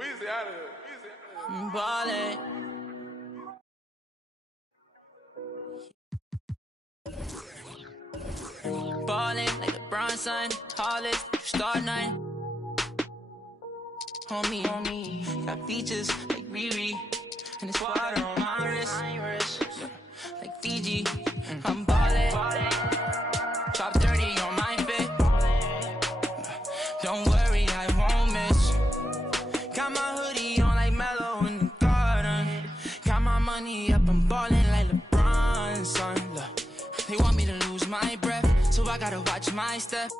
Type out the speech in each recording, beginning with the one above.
Weezy out of here. I'm ballin'. Ballin' like LeBron, son. Tallest, star 9. Homie, got features like Riri. And it's water on my wrist, like Fiji. I'm ballin'. Drop 30 on my fit. Don't worry, I won't miss. Got my hoodie on like Mellow in the garden. Got my money up, I'm ballin' like LeBron, son. Look, they want me to lose my breath, so I gotta watch my step.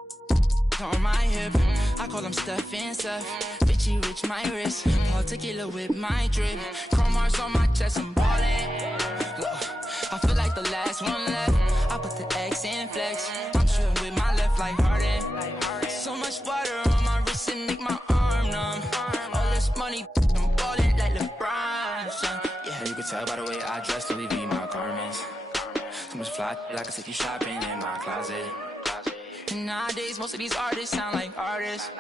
On my hip, I call him Steph and Seth. Bitchy rich, my wrist. All tequila with my drip. Chrome hearts on my chest, I'm ballin'. Look, I feel like the last one left. I put the X in flex. I'm shooting with my left like Harden. So much water on my wrist and make my arm numb. All this money, I'm ballin' like LeBron, son. Yeah, you can tell by the way I dress, Louis V my garments. So much fly, I can take you shopping in my closet. And nowadays, most of these artists sound like artists.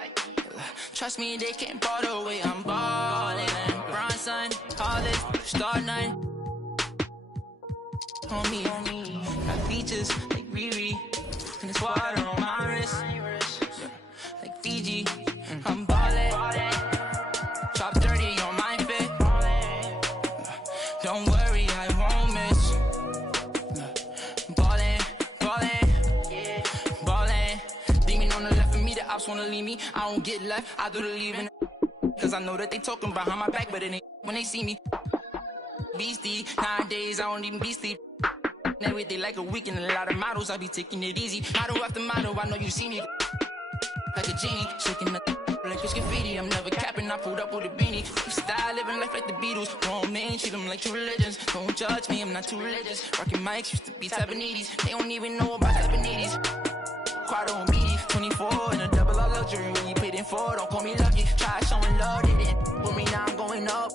Trust me, they can't ball the way I'm ballin'. LeBron, son, tallest, star 9. Homie, got features like Riri. And it's water on my wrist, like Fiji. I'm ballin'. Drop 30 on my fit. Don't worry, I won't miss. Ballin'. Demon on the left of me, the ops wanna leave me. I don't get left, I do the leaving. Cause I know that they talking behind my back, but it ain't when they see me. Beastie, nowadays I don't even be sleep. Every day like a weekend, a lot of models, I be taking it easy. Model after model, I know you see me. Like a genie, shaking the like it's graffiti. I'm never capping, I pulled up with a beanie. Style living life like the Beatles. Grown men treat them like true religions. Don't judge me, I'm not too religious. Rockin' mics used to be Tabanetes. They don't even know about Tabanetes. Quad on BD, 24 in a double R luxury. When you paid in for, don't call me lucky. Try showing love, they didn't with me, now I'm going up.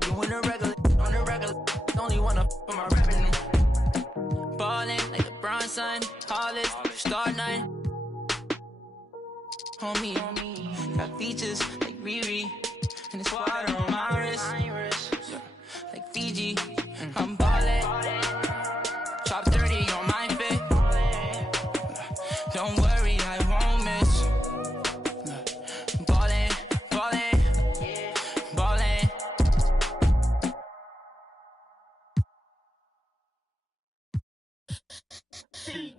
Doing a regular, on the regular. Only wanna for my revenue. Ballin' like LeBron, son. Tallest, star 9. Homie, got features like Riri. And it's water on my wrist, like Fiji. I'm ballin'. Drop 30 on my fit. Don't worry, I won't miss. Ballin'.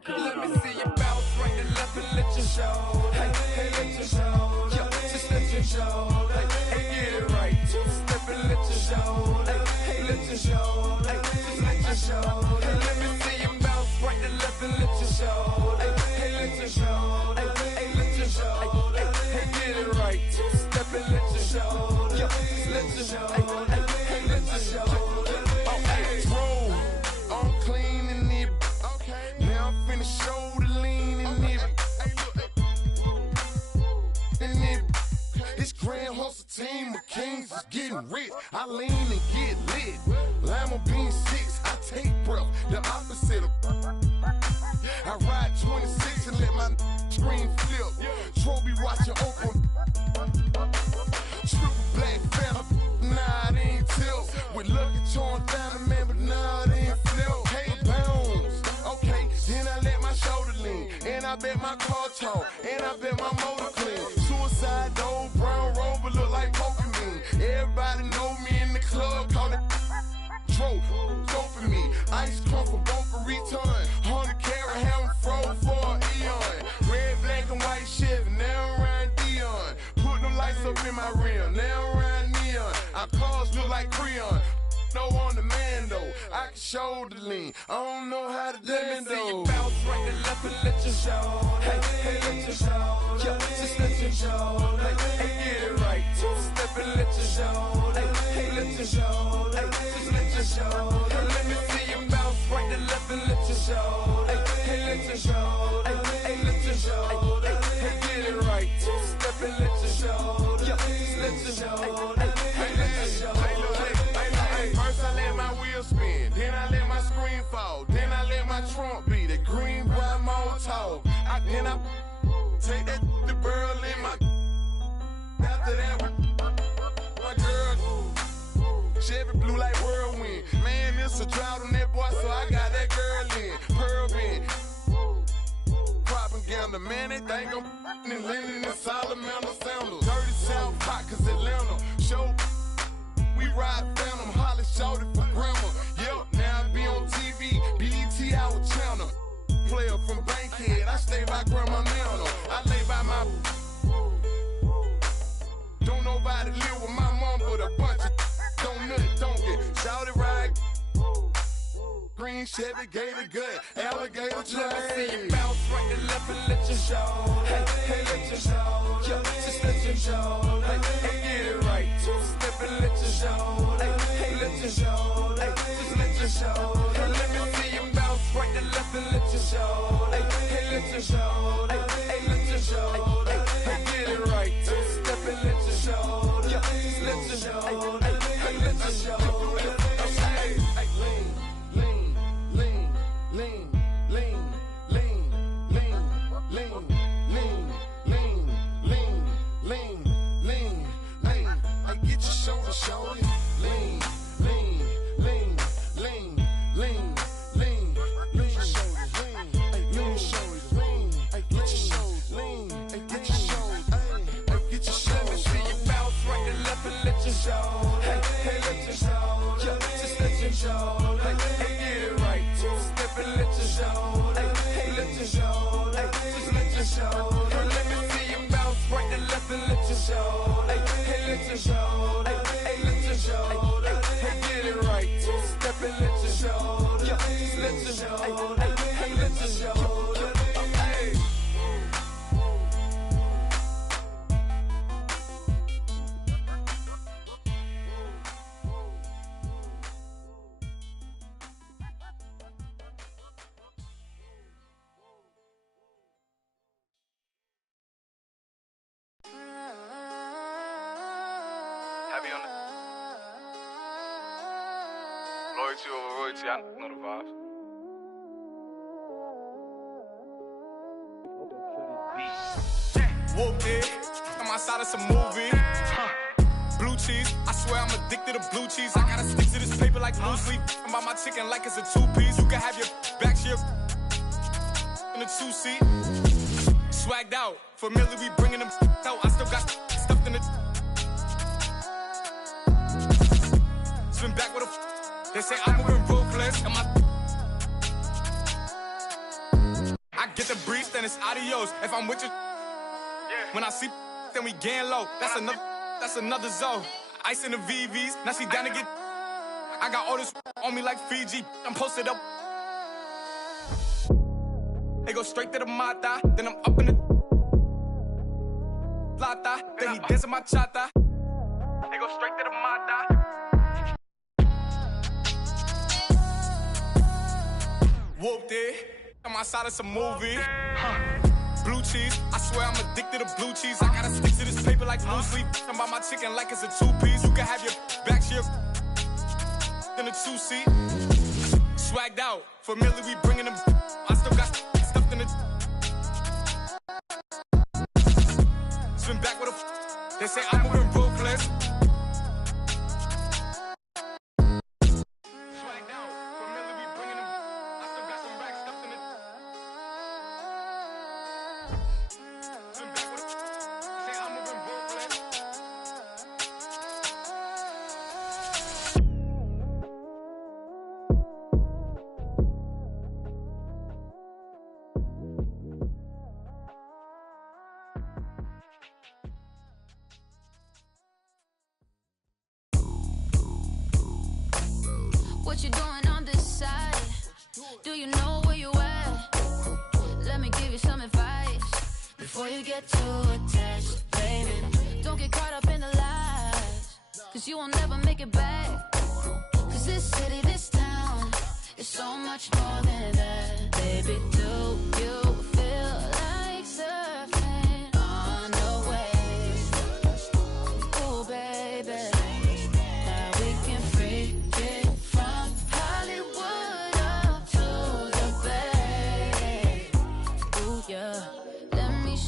Let me see you bounce right to left and let you show. Hey, let you show. Yeah, just let you show. Hey, get it right. Two step and let you show. Hey, let you show. Hey, just let you show. Hey, let me see you bounce right to left and let you show. Hey, let you show. Hey, let you show. Hey, get it right. Two step and let you show. Yeah, just let you show. Hey, let you show. Oh, hey, roll on clean and nip. Now I'm finna show the lean and nip. This grand hustle team of kings is getting rich. I lean and get lit. Lima bean 6, I take breath. The opposite of. I ride 26 and let my screen flip. Trophy watching open. Triple black phantom. Nah, it ain't tilt. With Lucky torn down the man, but nah, it ain't flip. Hey, bounce. Okay, then I let my shoulder lean. And I bet my car tall. And I bet my motor clean. Suicide door, brown rover look like Pokemon. Everybody know me in the club, call it Tro. Doping me. Ice crumb for both for return. 100 carat hammer fro for an eon. Red, black, and white Chevy, now around Dion. Put them lights up in my rim, now around neon. Our cars look like Creon. No on the man though, I can shoulder lean. I don't know how to dance though. Let me see you bounce right to left and let you show. Hey, let you show. Yeah, just let you show. Hey, get it right. Two step and let you show. Hey, let you show. Hey, just let you show. Hey, let me see you bounce right to left and let you show. Hey, let you show. Hey, let you show. Hey, get it right. Two step and let you show. Yeah, just let you show. Hey, let you show. First I let my wheel spin, then I let my screen fall, then I let my trunk be the green boy Molotov. Then I take that the burl in my. After that, baby blue like whirlwind. Man, it's a drought on that boy, so I got that girl in. Pearl in. Propaganda, man, they think I'm in Lennon and Salamander sandals. Dirty South hot, cause Atlanta. Show, we ride Phantom, Holly shouted for grandma. Yep, now I be on TV, BET our channel. Player from Bankhead, I stay by Grandma Nana. I lay by my. Don't nobody live with my mom, but a bunch of don't nut, don't get shouted right. Green Chevy, Gator gut, alligator tray. Let me see you bounce right to left and let you show. Hey, hey, let you show. Yo, just let you show. Hey, hey, get it right. Two-step and let you show. Hey, hey, let you show. Hey, just let you show. Hey, let me see you bounce right to left and let you show. Hey, hey, let you show. Hey, hey, let you show. Hey, hey, get it right. Two-step and let you show. Yo, just let you show. Hey, hey, let you show. Loyalty over royalty, I know the vibes. Whooped it, I'm outside of some movie. Blue cheese, I swear I'm addicted to blue cheese. I gotta stick to this paper like blue sleep. I'm by my chicken like it's a two-piece. You can have your back here in a two-seat. Swagged out, familiar, we bringing them out. I still got stuffed in the. Swim back with a. They say I'm moving ruthless, and I get the breeze, then it's adios. If I'm with you, when I see, then we gang low. That's another zone. Ice in the VVs, now she down to get. I got all this on me like Fiji. I'm posted up. They go straight to the mata, then I'm up in the plata, then he dancing my chata. They go straight to the mata. Whooped it, I'm outside of some movie. Blue cheese, I swear I'm addicted to blue cheese. I gotta stick to this paper like blue sleep. I'm by my chicken like it's a two-piece. You can have your back here in a two-seat. Swagged out, familiar, we bringing them. I still got stuffed in the. Swim back with a. They say I'm moving ruthless. What you doing on this side? Do you know where you at? Let me give you some advice before you get too attached, baby. Don't get caught up in the lies, cause you will never make it back. Cause this city, this town, is so much more than that. Baby, do you feel like surfing on the waves? Ooh, baby.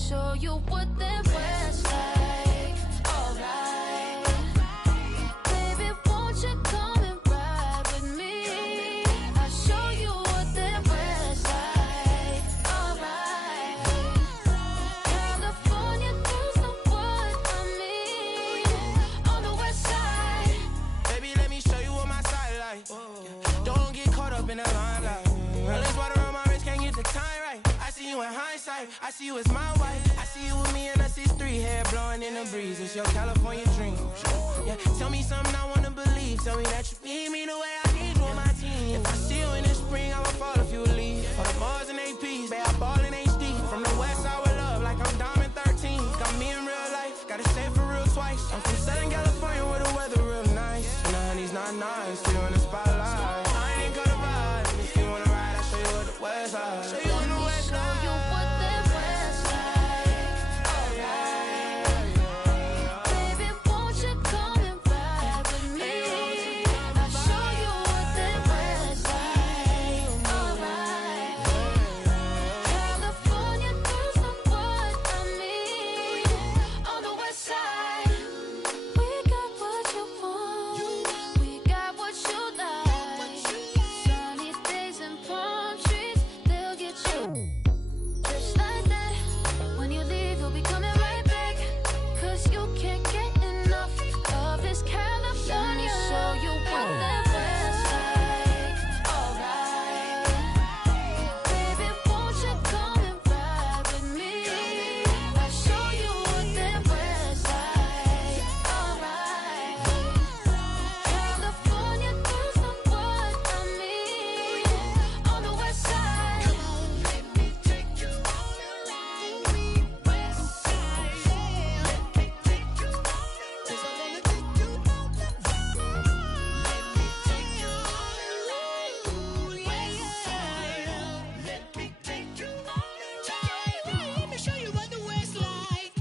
Show you what that was like. Alright, baby, won't you come in the limelight. All this water on my wrist, can't get the time right. I see you in hindsight, I see you as my wife. I see you with me and I see 3 hair blowing in the breeze. It's your California dream. Yeah, tell me something I wanna believe. Tell me that you need me the way I need you on my team. If I see you in the spring, I'ma fall if you leave. For the Mars and APs, babe, I ball in HD. From the west side with love, like I'm Diamond 13. Got me in real life, gotta say it for real twice. I'm from Southern California where the weather real nice. And the honey's not nice, still in the spotlight. I ain't got a vibe, and if you wanna ride, I'll show you what the west side. Show you on the west side. Show you what the west like. Alright. Baby, won't you come and ride with me? I'll show you what the west like. Alright. California girls know what I mean. On the west side, we got what you want. We got what you like. Sunny days and palm trees, they'll get you. Just like that. When you leave, you'll be coming right back. 'Cause you can't get enough of this California. Let me show you what that west like. Alright. Baby, won't you come and ride with me? I'll show you what that west like. Alright. California girls know what I mean. On the west side. Let me take you on a ride. West side. Let me take you on a ride. 'Cause I wanna take you on the road. Let me take you on a ride. West side. Let me take you on a ride. Let me show you what the west like.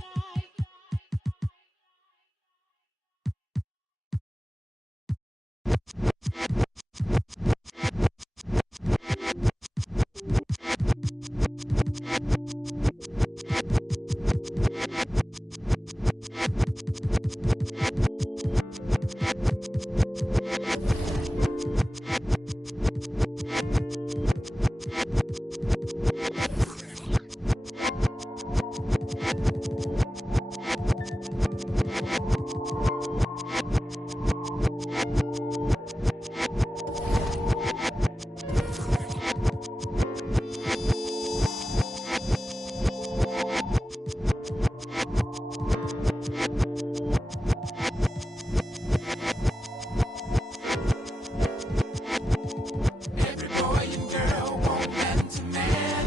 Every boy and girl want man to man.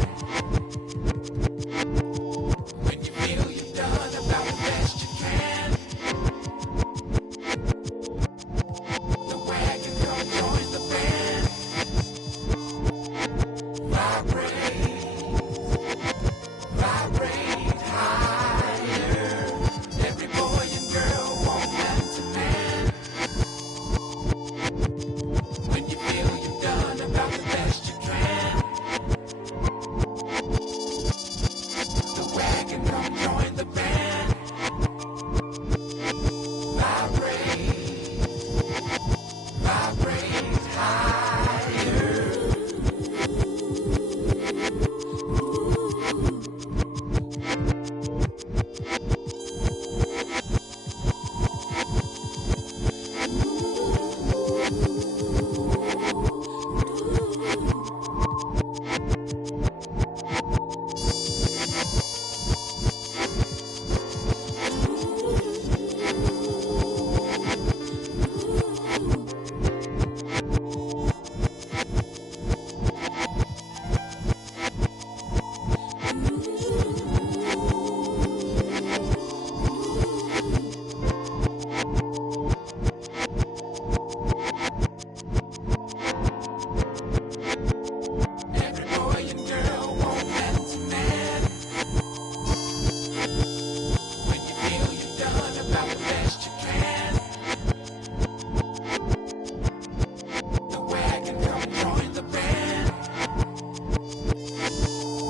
When you feel you've done about the best you can, the wagon come join the band. Vibrate, vibrate higher. Every boy and girl want man to man. When you feel you've done about the best you can, the wagon come join the band. Vibrate, vibrate higher. Every boy and girl want man to man. When you feel you've done about the best you can, the wagon come join the band.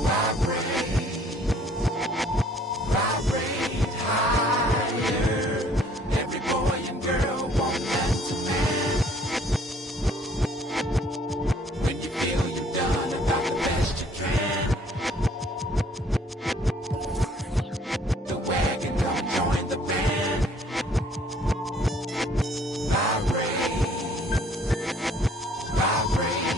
Vibrate, vibrate higher. Every boy and girl want man to man. When you feel you've done about the best you can, the wagon come join the band. Vibrate, vibrate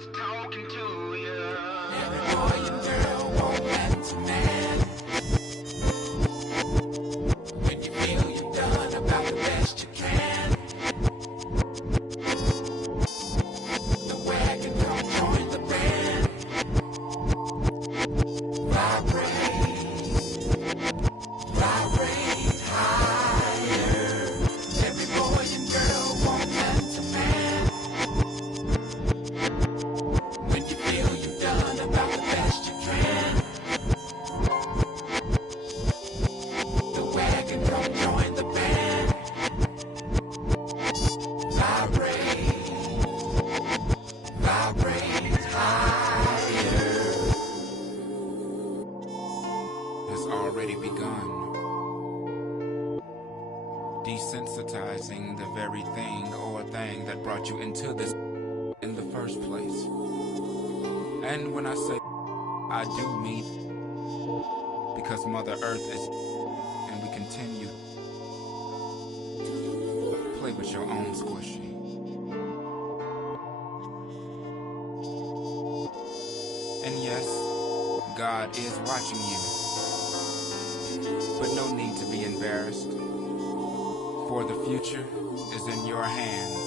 starts talking to you. Every boy and girl want man to man. When you feel you've done about the best you can, the wagon come join the band. Vibrate higher. Every boy and girl want man to man. When you feel you've done about the best you can, the wagon come join the band. Vibrate higher. Has already begun. Desensitizing the very thing or thing that brought you into this in the first place. And when I say I do mean, because Mother Earth is, and we continue. Play with your own squishy. And yes, God is watching you. But no need to be embarrassed, for the future is in your hands.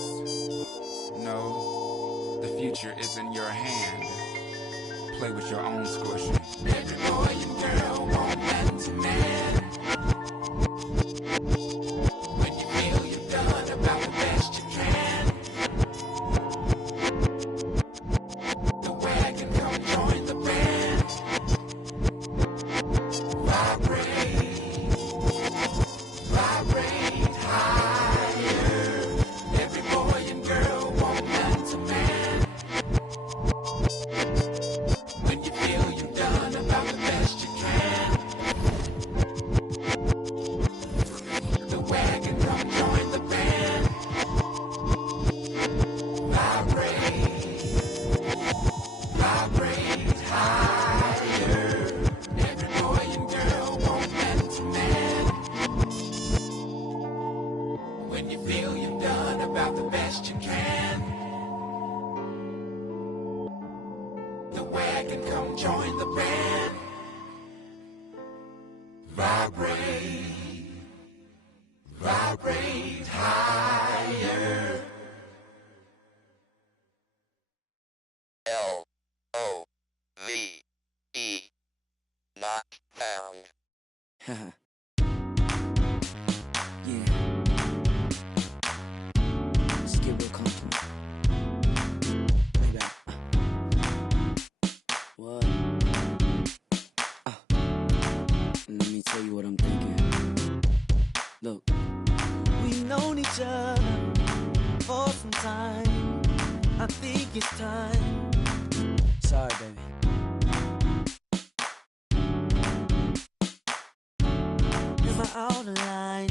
No, the future is in your hand. Play with your own squishy. Every boy and girl want man to man. When you feel you've done about the best you can, the wagon come join the band. Vibrate higher. Every boy and girl want man to man. When you feel you've done about the best you can, the wagon come join the band. Vibrate higher. Every boy and girl want man to man. When you feel you've done about the best you can, the wagon come join the band. Vibrate higher. L-O-V-E, not found. Yeah. Let's get real comfortable. Way back. What? Let me tell you what I'm thinking. Look, we've known each other for some time. I think it's time. Sorry, baby. Am I out of line?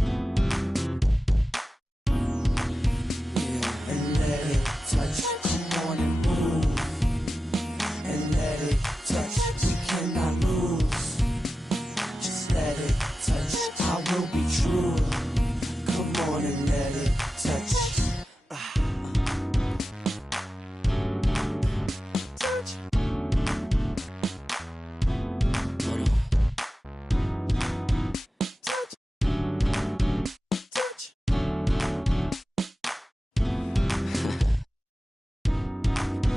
Yeah. And let it touch. Come on and move. And let it touch. We cannot lose. Just let it touch. I will be true. Come on and let it touch. Touch. Hold on. Touch. Touch.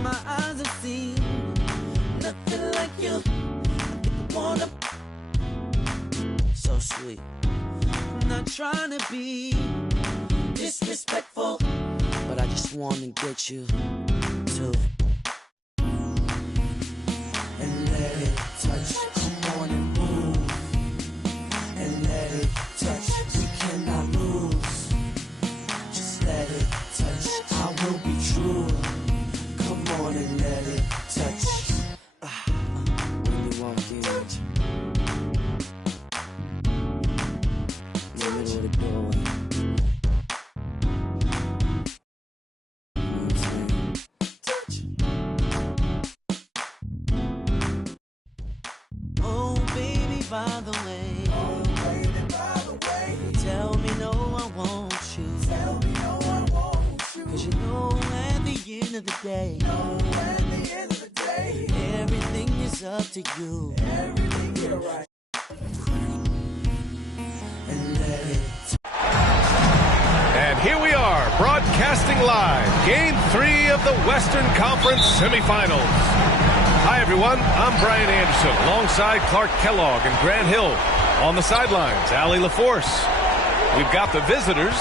My eyes have seen nothing like you. I wanna. So sweet. I'm not trying to be disrespectful, but I just wanna get you to. And let it touch. Come on and move. And let it touch. We cannot lose. Just let it touch. I will be true. Come on and let it touch. When you walk in, in the middle of the doorway. You know what I'm saying? Touch. Oh, baby, by the way. Oh, baby, by the way. Tell me no, I want you. Tell me no, I want you. 'Cause you know at the end of the day. No, at the Everything is up to you. Everything get right. And let it. And here we are, broadcasting live, Game 3 of the Western Conference semifinals. Hi, everyone. I'm Brian Anderson, alongside Clark Kellogg and Grant Hill. On the sidelines, Allie LaForce. We've got the visitors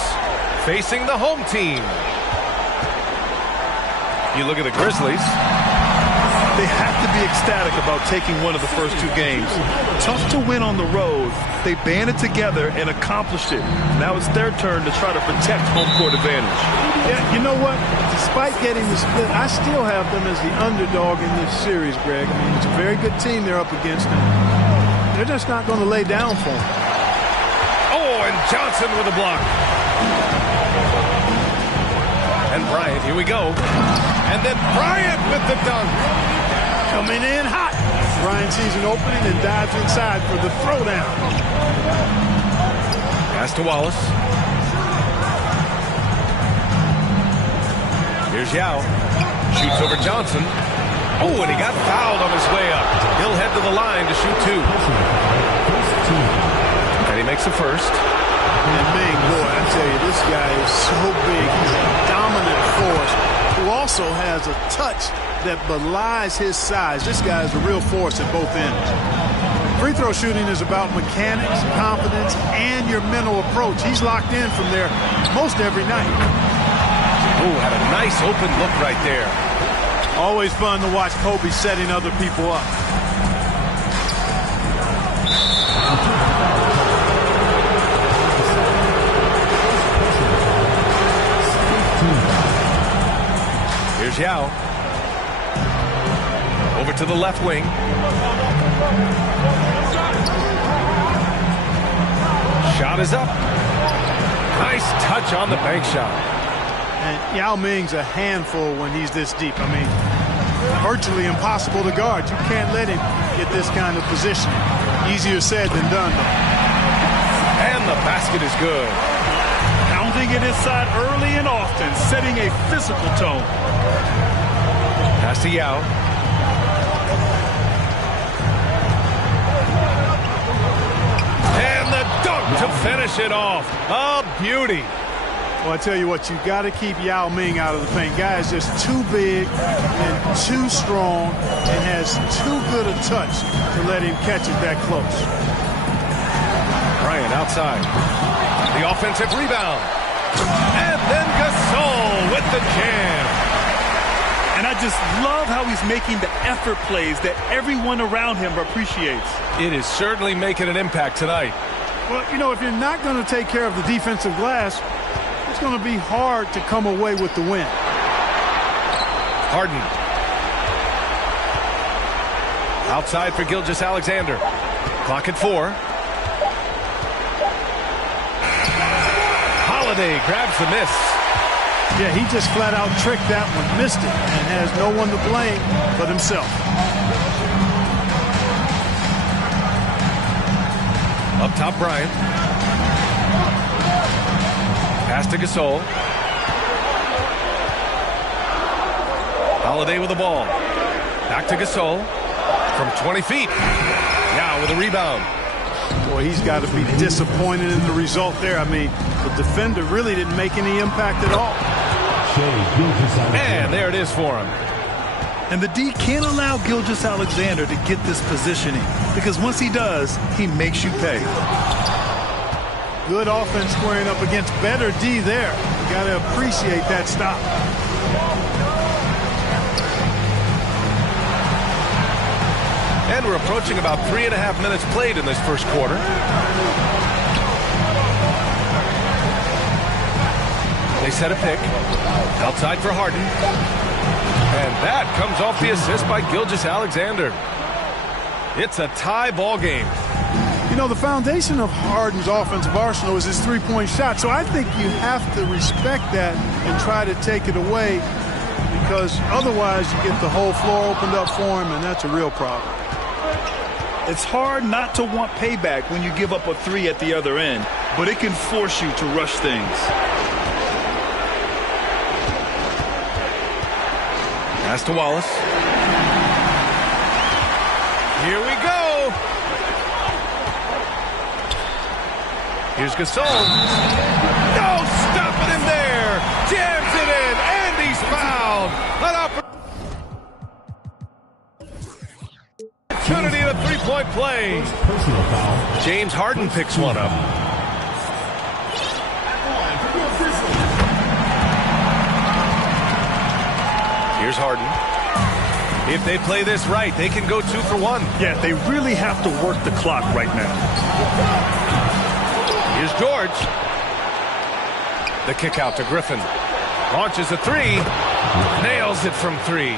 facing the home team. You look at the Grizzlies. They have to be ecstatic about taking one of the first two games. Tough to win on the road. They banded together and accomplished it. Now it's their turn to try to protect home court advantage. Yeah, you know what? Despite getting the split, I still have them as the underdog in this series, Greg. I mean, it's a very good team they're up against, and they're just not going to lay down for them. Oh, and Johnson with a block. And Bryant, here we go. And then Bryant with the dunk. Coming in hot. Bryant sees an opening and dives inside for the throwdown. Pass to Wallace. Here's Yao. Shoots over Johnson. Oh, and he got fouled on his way up. He'll head to the line to shoot two. And he makes the first. And Ming, boy, I tell you, this guy is so big. He's a dominant force who also has a touch that belies his size. This guy is a real force at both ends. Free throw shooting is about mechanics, confidence, and your mental approach. He's locked in from there most every night. Oh, had a nice open look right there. Always fun to watch Kobe setting other people up. Here's Yao. Over to the left wing. Shot is up. Nice touch on the bank shot. And Yao Ming's a handful when he's this deep. I mean, virtually impossible to guard. You can't let him get this kind of position. Easier said than done, though. And the basket is good. Pounding it inside early and often, setting a physical tone. Pass to Yao. And the dunk to finish it off. A beauty. Well, I tell you what, you got to keep Yao Ming out of the paint. Guy is just too big and too strong and has too good a touch to let him catch it that close. Bryant outside. The offensive rebound. And then Gasol with the jam. And I just love how he's making the effort plays that everyone around him appreciates. It is certainly making an impact tonight. Well, you know, if you're not going to take care of the defensive glass, it's going to be hard to come away with the win. Harden. Outside for Gilgeous-Alexander. Clock at 4. Holiday grabs the miss. Yeah, he just flat out tricked that one, missed it, and has no one to blame but himself. Up top, Bryant. Pass to Gasol. Holiday with the ball. Back to Gasol. From 20 feet. Now with a rebound. Boy, he's got to be disappointed in the result there. I mean, the defender really didn't make any impact at all. And there it is for him. And the D can't allow Gilgeous-Alexander to get this positioning, because once he does, he makes you pay. Good offense squaring up against better D there. You got to appreciate that stop. And we're approaching about 3.5 minutes played in this first quarter. They set a pick. Outside for Harden. And that comes off the assist by Gilgeous-Alexander. It's a tie ball game. You know, the foundation of Harden's offensive arsenal is his three-point shot. So I think you have to respect that and try to take it away, because otherwise you get the whole floor opened up for him, and that's a real problem. It's hard not to want payback when you give up a three at the other end, but it can force you to rush things. Pass to Wallace. Here we go. Here's Gasol. No, stop it in there. Jams it in, and he's fouled. An opportunity at a three-point play. James Harden picks one up. Here's Harden. If they play this right, they can go 2 for 1. Yeah, they really have to work the clock right now. Here's George. The kick out to Griffin. Launches a three. Nails it from 3.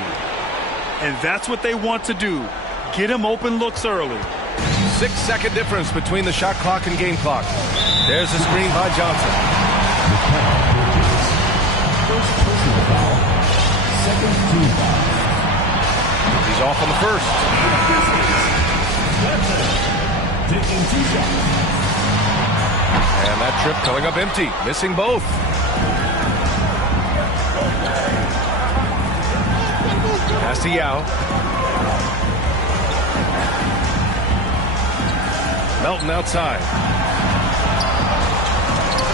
And that's what they want to do. Get him open looks early. 6-second difference between the shot clock and game clock. There's the screen by Johnson. First personal foul. Second team foul. He's off on the first. Taking 2 shots. And that trip coming up empty. Missing both. Pass to Yao. Melton outside.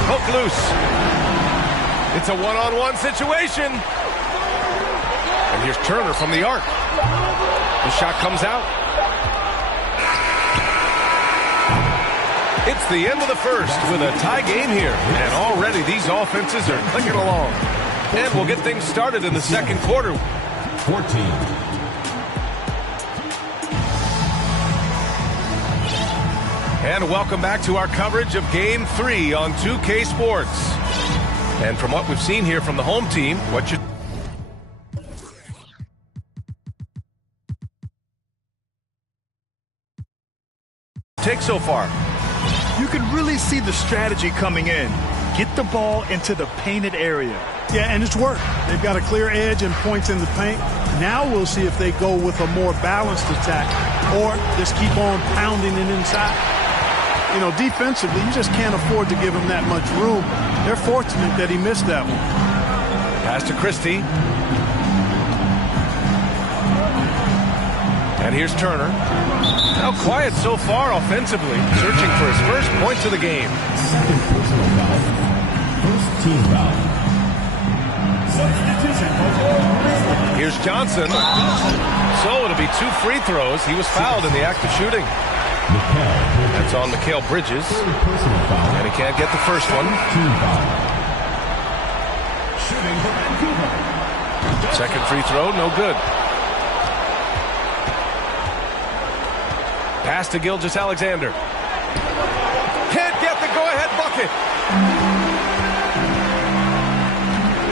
Hook loose. It's a one-on-one situation. And here's Turner from the arc. The shot comes out. It's the end of the first with a tie game here. And already these offenses are clicking along. And we'll get things started in the second quarter. 14. And welcome back to our coverage of Game 3 on 2K Sports. And from what we've seen here from the home team, what should take so far? You can really see the strategy coming in. Get the ball into the painted area. Yeah, and it's worked. They've got a clear edge and points in the paint. Now we'll see if they go with a more balanced attack or just keep on pounding it inside. You know, defensively, you just can't afford to give him that much room. They're fortunate that he missed that one. Pass to Christie. And here's Turner. Now quiet so far offensively, searching for his first points of the game. Second personal foul. First team foul. Here's Johnson. So it'll be 2 free throws. He was fouled in the act of shooting. That's on Mikal Bridges. And he can't get the first one. Second free throw, no good. Pass to Gilgeous-Alexander. Can't get the go-ahead bucket.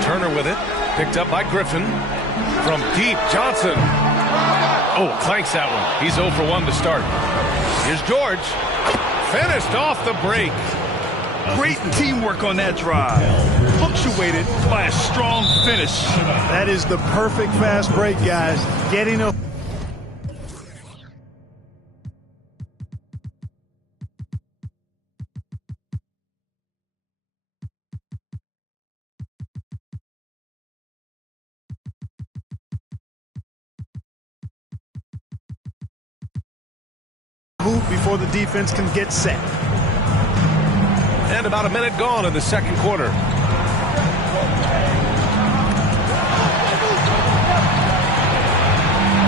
Turner with it. Picked up by Griffin. From deep, Johnson. Oh, clanks that one. He's 0 for 1 to start. Here's George. Finished off the break. Great teamwork on that drive. Punctuated by a strong finish. That is the perfect fast break, guys. Getting a move before the defense can get set. And about a minute gone in the second quarter.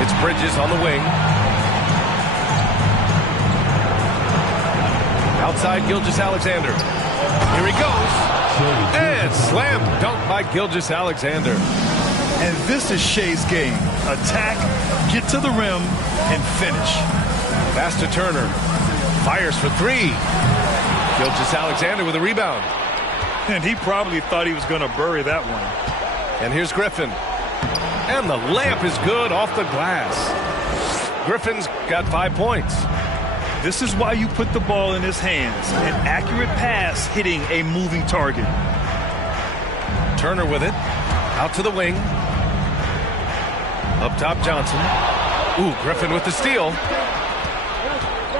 It's Bridges on the wing. Outside Gilgeous-Alexander. Here he goes. And slam dunk by Gilgeous-Alexander. And this is Shea's game. Attack, get to the rim, and finish. Pass to Turner. Fires for 3. Gilgeous-Alexander with a rebound. And he probably thought he was going to bury that one. And here's Griffin. And the layup is good off the glass. Griffin's got 5 points. This is why you put the ball in his hands. An accurate pass hitting a moving target. Turner with it. Out to the wing. Up top, Johnson. Ooh, Griffin with the steal.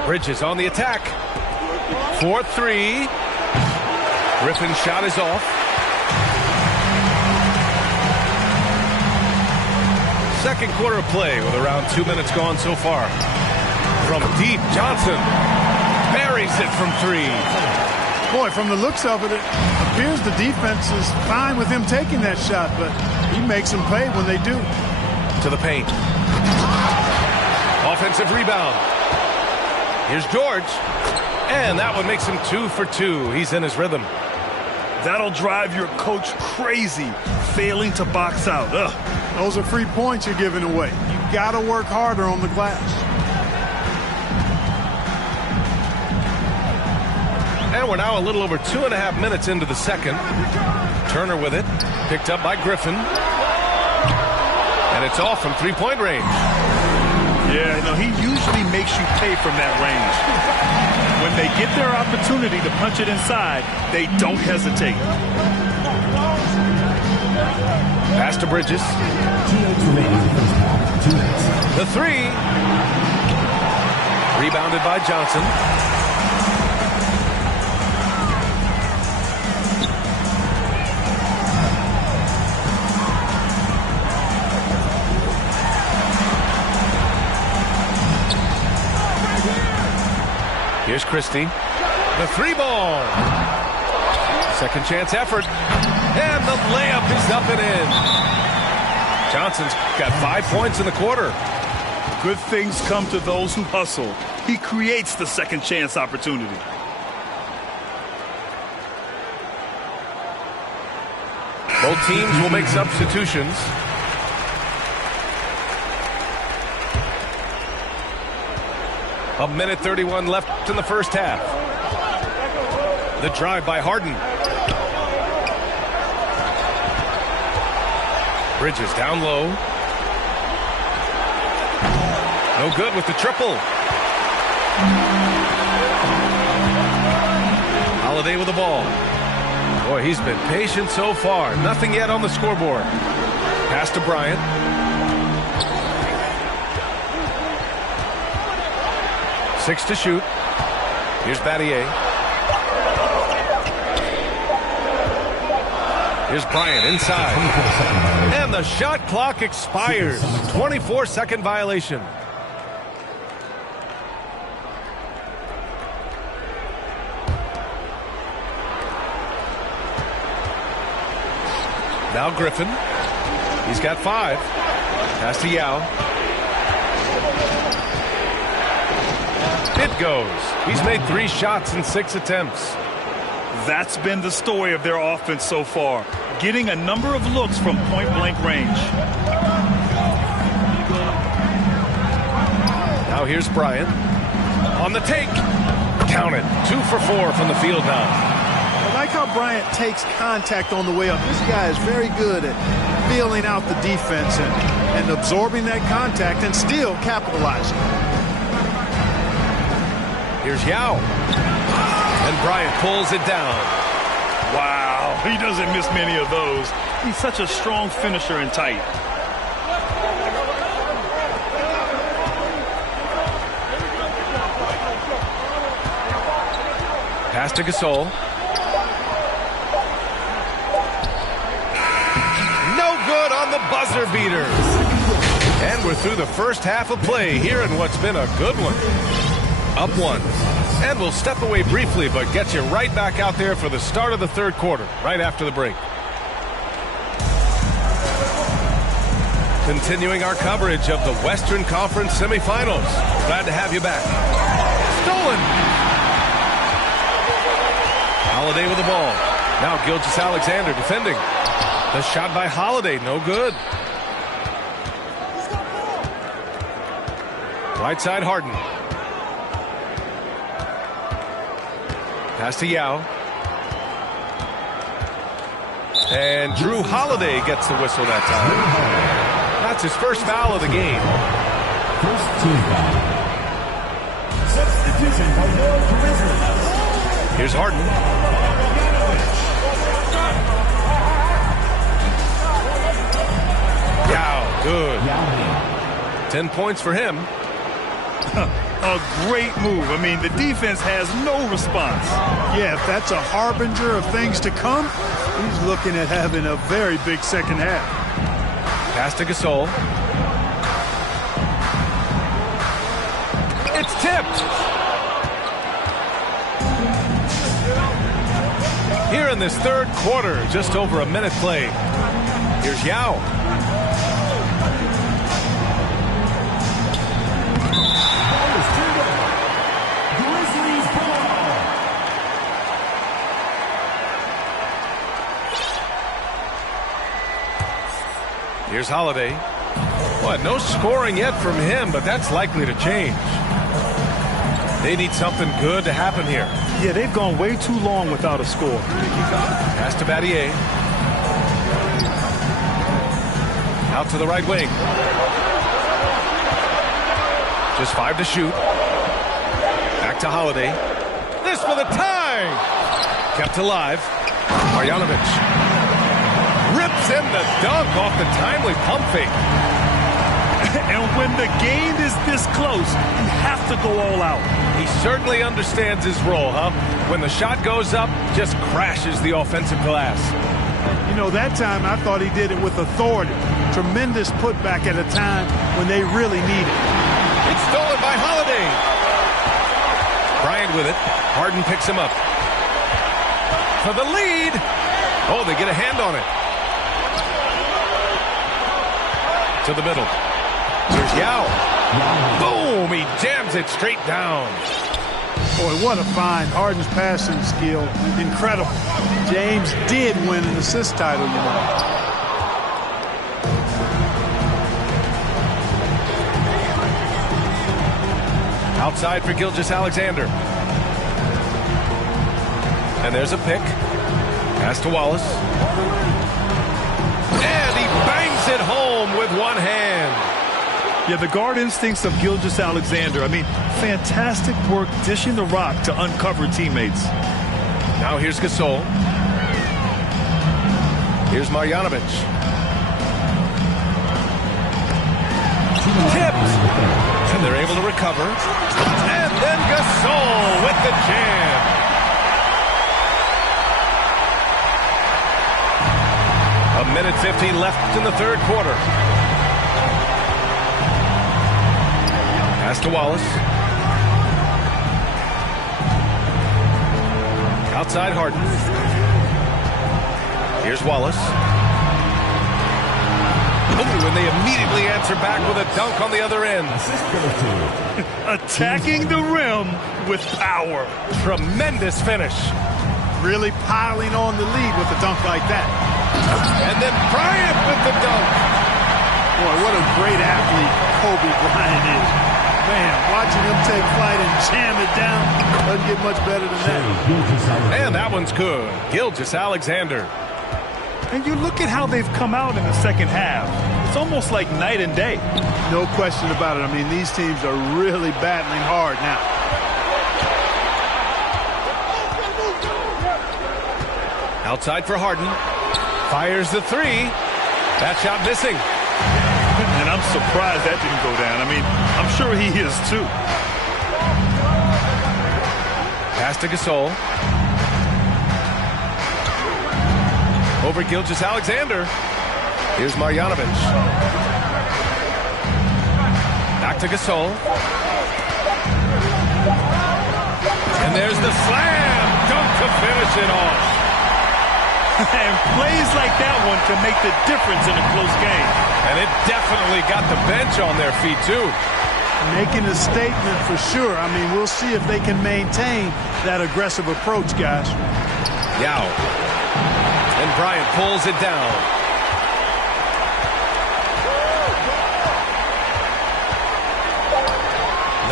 Bridges on the attack. 4-3. Griffin's shot is off. Second quarter of play with around 2 minutes gone so far. From deep, Johnson buries it from 3. Boy, from the looks of it, it appears the defense is fine with him taking that shot, but he makes them pay when they do. To the paint. Offensive rebound. Here's George. And that one makes him 2 for 2. He's in his rhythm. That'll drive your coach crazy, failing to box out. Ugh. Those are free points you're giving away. You got to work harder on the glass. And we're now a little over 2.5 minutes into the second. Turner with it. Picked up by Griffin. And it's off from 3-point range. Yeah, he usually makes you pay from that range. When they get their opportunity to punch it inside, they don't hesitate. Pass to Bridges. 2 minutes remaining in the first half. 2 minutes. The 3. Rebounded by Johnson. Here's Christie. The 3-ball. Second chance effort. And the layup is up and in. Johnson's got 5 points in the quarter. Good things come to those who hustle. He creates the second chance opportunity. Both teams will make substitutions. A minute 31 left in the first half. The drive by Harden. Bridges down low. No good with the triple. Holiday with the ball. Boy, he's been patient so far. Nothing yet on the scoreboard. Pass to Bryant. Six to shoot. Here's Battier. Here's Bryant inside. And the shot clock expires. 24-second violation. Now Griffin. He's got 5. Pass to Yao. It goes. He's made 3 shots in 6 attempts. That's been the story of their offense so far, getting a number of looks from point-blank range. Now here's Bryant. On the take. Count it. 2 for 4 from the field now. I like how Bryant takes contact on the way up. This guy is very good at feeling out the defense and absorbing that contact and still capitalizing. Here's Yao. And Bryant pulls it down. Wow, he doesn't miss many of those. He's such a strong finisher and tight. Pass to Gasol. No good on the buzzer beater. And we're through the first half of play here in what's been a good one. Up 1. And we'll step away briefly, but get you right back out there for the start of the third quarter, right after the break. Continuing our coverage of the Western Conference semifinals. Glad to have you back. Stolen. Holiday with the ball. Now Gilgeous-Alexander defending. The shot by Holiday, no good. Right side Harden. Pass to Yao. And Drew Holiday gets the whistle that time. That's his first foul of the game. First team foul. Substitution by Will Grizzlies. Here's Harden. Yao, good. 10 points for him. A great move. I mean, the defense has no response. Yeah, if that's a harbinger of things to come, he's looking at having a very big second half. Pass to Gasol. It's tipped. Here in this third quarter, just over a minute played. Here's Yao. Here's Holiday. What? No scoring yet from him, but that's likely to change. They need something good to happen here. Yeah, they've gone way too long without a score. Pass to Battier. Out to the right wing. Just 5 to shoot. Back to Holiday. This for the tie. Kept alive. Marjanovic rips in the dunk off the timely pump fake. And when the game is this close, you have to go all out. He certainly understands his role, huh? When the shot goes up, just crashes the offensive glass. You know, that time I thought he did it with authority. Tremendous putback at a time when they really need it. It's stolen by Holiday. Bryant with it. Harden picks him up. For the lead. Oh, they get a hand on it. To the middle. Here's Yao. Boom! He jams it straight down. Boy, what a find. Harden's passing skill. Incredible. James did win an assist title, you know. Outside for Gilgeous-Alexander. And there's a pick. Pass to Wallace. And he bangs it home with one hand. Yeah, the guard instincts of Gilgeous-Alexander. I mean, fantastic work dishing the rock to uncover teammates. Now here's Gasol. Here's Marjanovic. Tipped. And they're able to recover. And then Gasol with the jam. A minute 15 left in the third quarter. Pass to Wallace. Outside Harden. Here's Wallace. Oh, and they immediately answer back with a dunk on the other end. Attacking the rim with power. Tremendous finish. Really piling on the lead with a dunk like that. And then Bryant with the dunk. Boy, what a great athlete Kobe Bryant is. Man, watching him take flight and jam it down doesn't get much better than that. And that one's good. Gilgeous-Alexander. And you look at how they've come out in the second half. It's almost like night and day. No question about it. I mean, these teams are really battling hard now. Outside for Harden. Fires the three. That shot missing. And I'm surprised that didn't go down. I mean, I'm sure he is too. Pass to Gasol. Over Gilgeous-Alexander. Here's Marjanovic. Back to Gasol. And there's the slam. Dunk to finish it off. And plays like that one can make the difference in a close game. And it definitely got the bench on their feet, too. Making a statement for sure. I mean, we'll see if they can maintain that aggressive approach, guys. Yao. And Bryant pulls it down.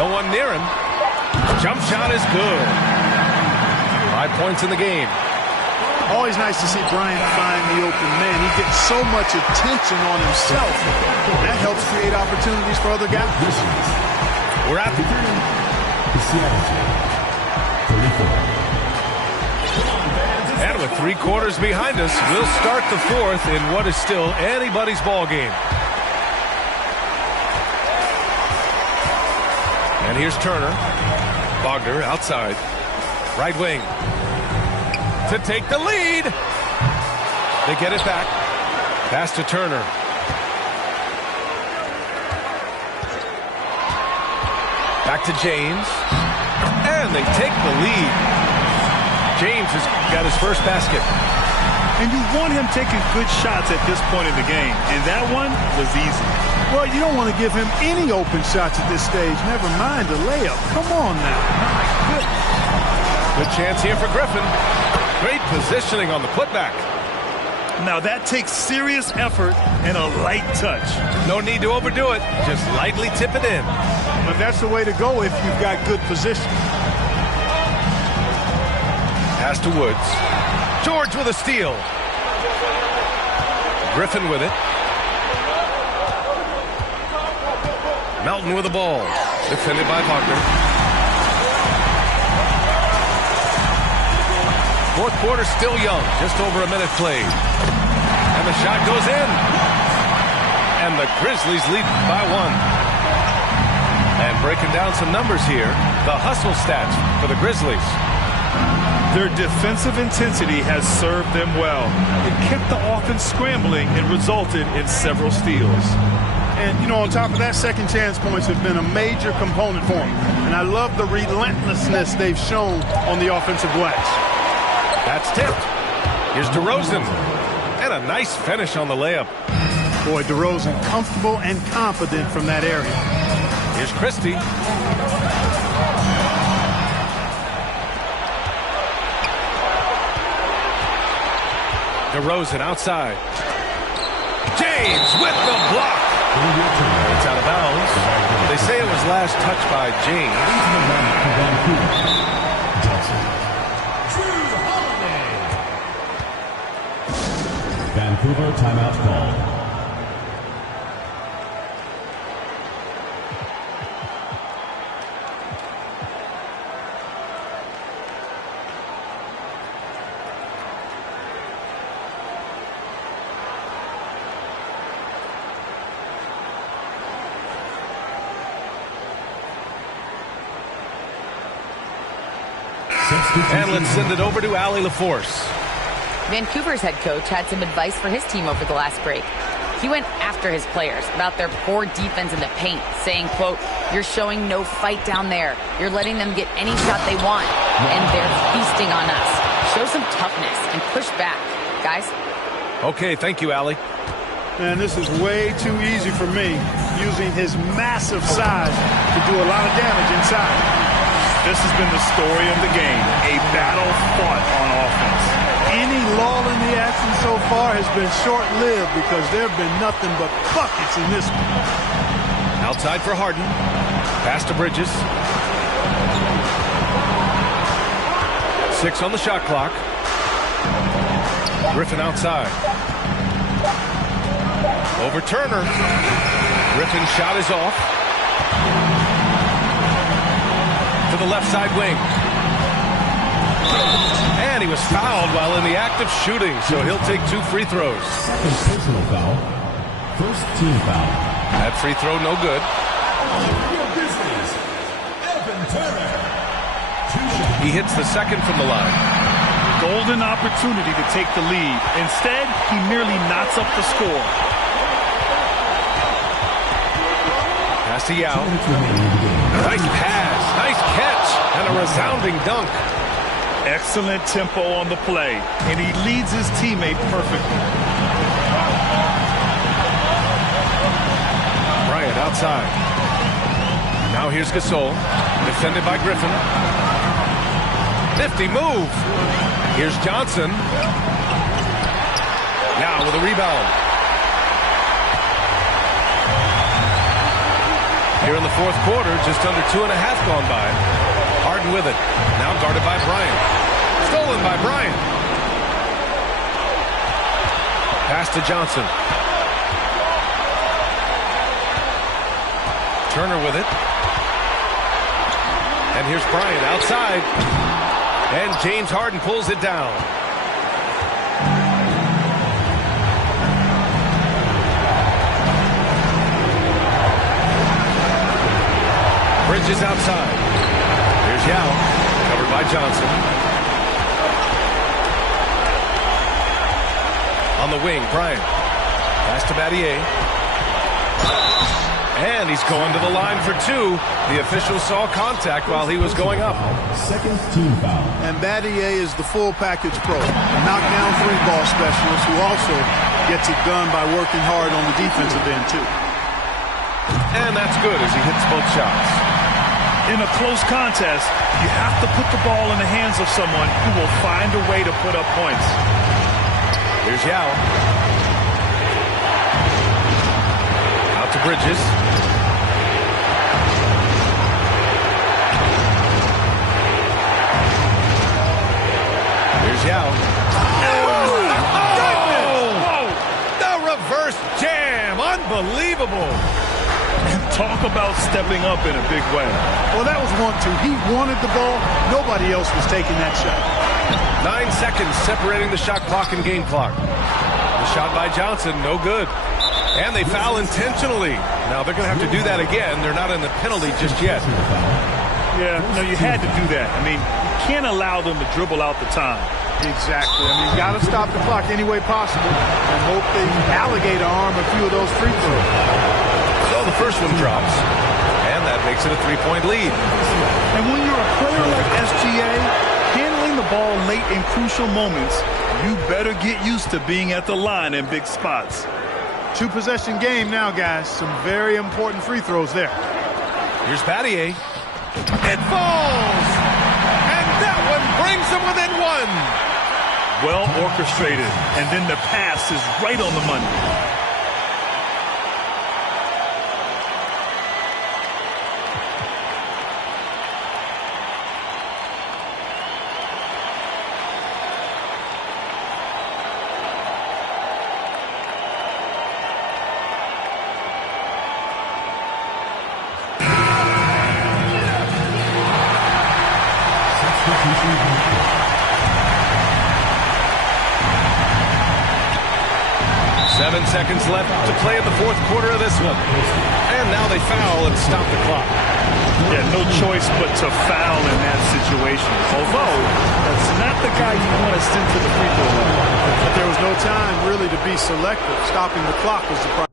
No one near him. Jump shot is good. 5 points in the game. Always nice to see Bryant find the open man. He gets so much attention on himself. That helps create opportunities for other guys. We're at the and with 3 quarters behind us, we'll start the fourth in what is still anybody's ball game. And here's Turner. Wagner outside. Right wing. To take the lead. They get it back. Pass to Turner. Back to James. And they take the lead. James has got his first basket. And you want him taking good shots at this point in the game. And that one was easy. Well, you don't want to give him any open shots at this stage. Never mind a layup. Come on now. My goodness. Good chance here for Griffin. Great positioning on the putback. Now that takes serious effort and a light touch. No need to overdo it. Just lightly tip it in. But that's the way to go if you've got good position. Pass to Woods. George with a steal. Griffin with it. Melton with the ball. Defended by Wagner. Fourth quarter still young. Just over a minute played. And the shot goes in. And the Grizzlies lead by 1. And breaking down some numbers here, the hustle stats for the Grizzlies. Their defensive intensity has served them well. It kept the offense scrambling and resulted in several steals. And, you know, on top of that, second chance points have been a major component for them. And I love the relentlessness they've shown on the offensive glass. That's tipped. Here's DeRozan. And a nice finish on the layup. Boy, DeRozan comfortable and confident from that area. Here's Christie. DeRozan outside. James with the block. It's out of bounds. They say it was last touched by James. Vancouver timeout call. And let's send it over to Allie LaForce. Vancouver's head coach had some advice for his team over the last break. He went after his players about their poor defense in the paint, saying, quote, "You're showing no fight down there. You're letting them get any shot they want, and they're feasting on us. Show some toughness and push back, guys." Okay, thank you, Allie. Man, this is way too easy for me, using his massive size to do a lot of damage inside. This has been the story of the game, a battle fought on offense. Any lull in the action so far has been short-lived because there have been nothing but buckets in this one. Outside for Harden. Pass to Bridges. 6 on the shot clock. Griffin outside. Over Turner. Griffin's shot is off. To the left side wing. And he was fouled while in the act of shooting, so he'll take 2 free throws. Personal foul. First team foul. That free throw no good. He hits the second from the line. Golden opportunity to take the lead. Instead, he merely knots up the score. Pass to Yao. Nice pass, nice catch, and a resounding dunk. Excellent tempo on the play, and he leads his teammate perfectly. Bryant outside. Now here's Gasol, defended by Griffin. Nifty move. Here's Johnson. Now with a rebound. Here in the fourth quarter, just under 2.5 gone by. Harden with it. Now guarded by Bryant. Stolen by Bryant. Pass to Johnson. Turner with it. And here's Bryant outside. And James Harden pulls it down. Bridges outside. Here's Yao, covered by Johnson. On the wing, Bryant. Pass to Battier. And he's going to the line for two. The official saw contact while he was going up. Second team foul. And Battier is the full package pro, a knockdown three-ball specialist who also gets it done by working hard on the defensive end, too. And that's good as he hits both shots. In a close contest, you have to put the ball in the hands of someone who will find a way to put up points. Here's Yao. Out to Bridges. Here's Yao. Oh! The reverse jam. Unbelievable. Talk about stepping up in a big way. Well, that was 1-2. He wanted the ball. Nobody else was taking that shot. 9 seconds separating the shot clock and game clock. The shot by Johnson, no good. And they foul intentionally. Now they're going to have to do that again. They're not in the penalty just yet. Yeah, no, you had to do that. I mean, you can't allow them to dribble out the time. Exactly. I mean, you got to stop the clock any way possible and hope they alligator arm a few of those free throws. So the first one drops, and that makes it a 3-point lead. And when you're a player like SGA, handling the ball late in crucial moments, you better get used to being at the line in big spots. 2-possession game now, guys. Some very important free throws there. Here's Battier. It falls! And that one brings them within one! Well orchestrated, and then the pass is right on the money. Substitution. 7 seconds left to play in the fourth quarter of this one. And now they foul and stop the clock. Yeah, no choice but to foul in that situation. Although, that's not the guy you want to send to the free throw line. But there was no time really to be selective. Stopping the clock was the problem.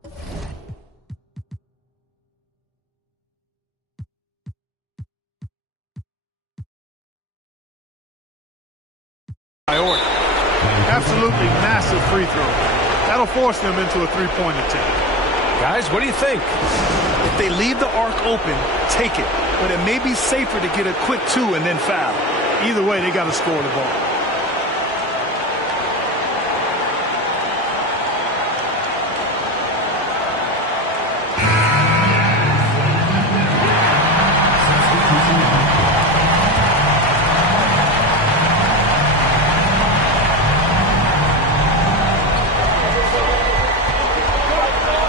Absolutely massive free throw. That'll force them into a three-point attempt. Guys, what do you think? If they leave the arc open, take it. But it may be safer to get a quick two and then foul. Either way, they got to score the ball.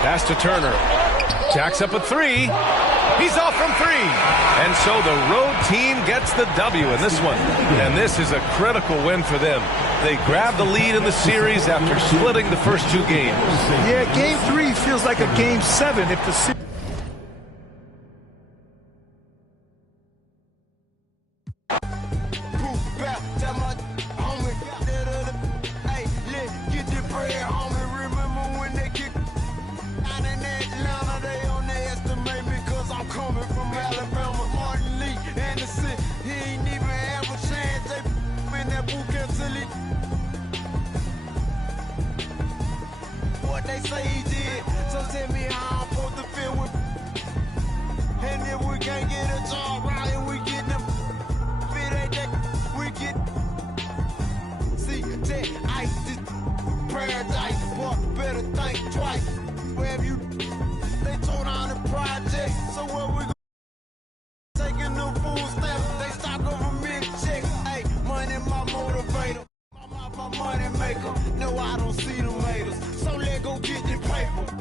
Pass to Turner. Jacks up a three. He's off from three. And so the road team gets the W in this one. And this is a critical win for them. They grab the lead in the series after splitting the first two games. Yeah, game 3 feels like a game 7 if the series...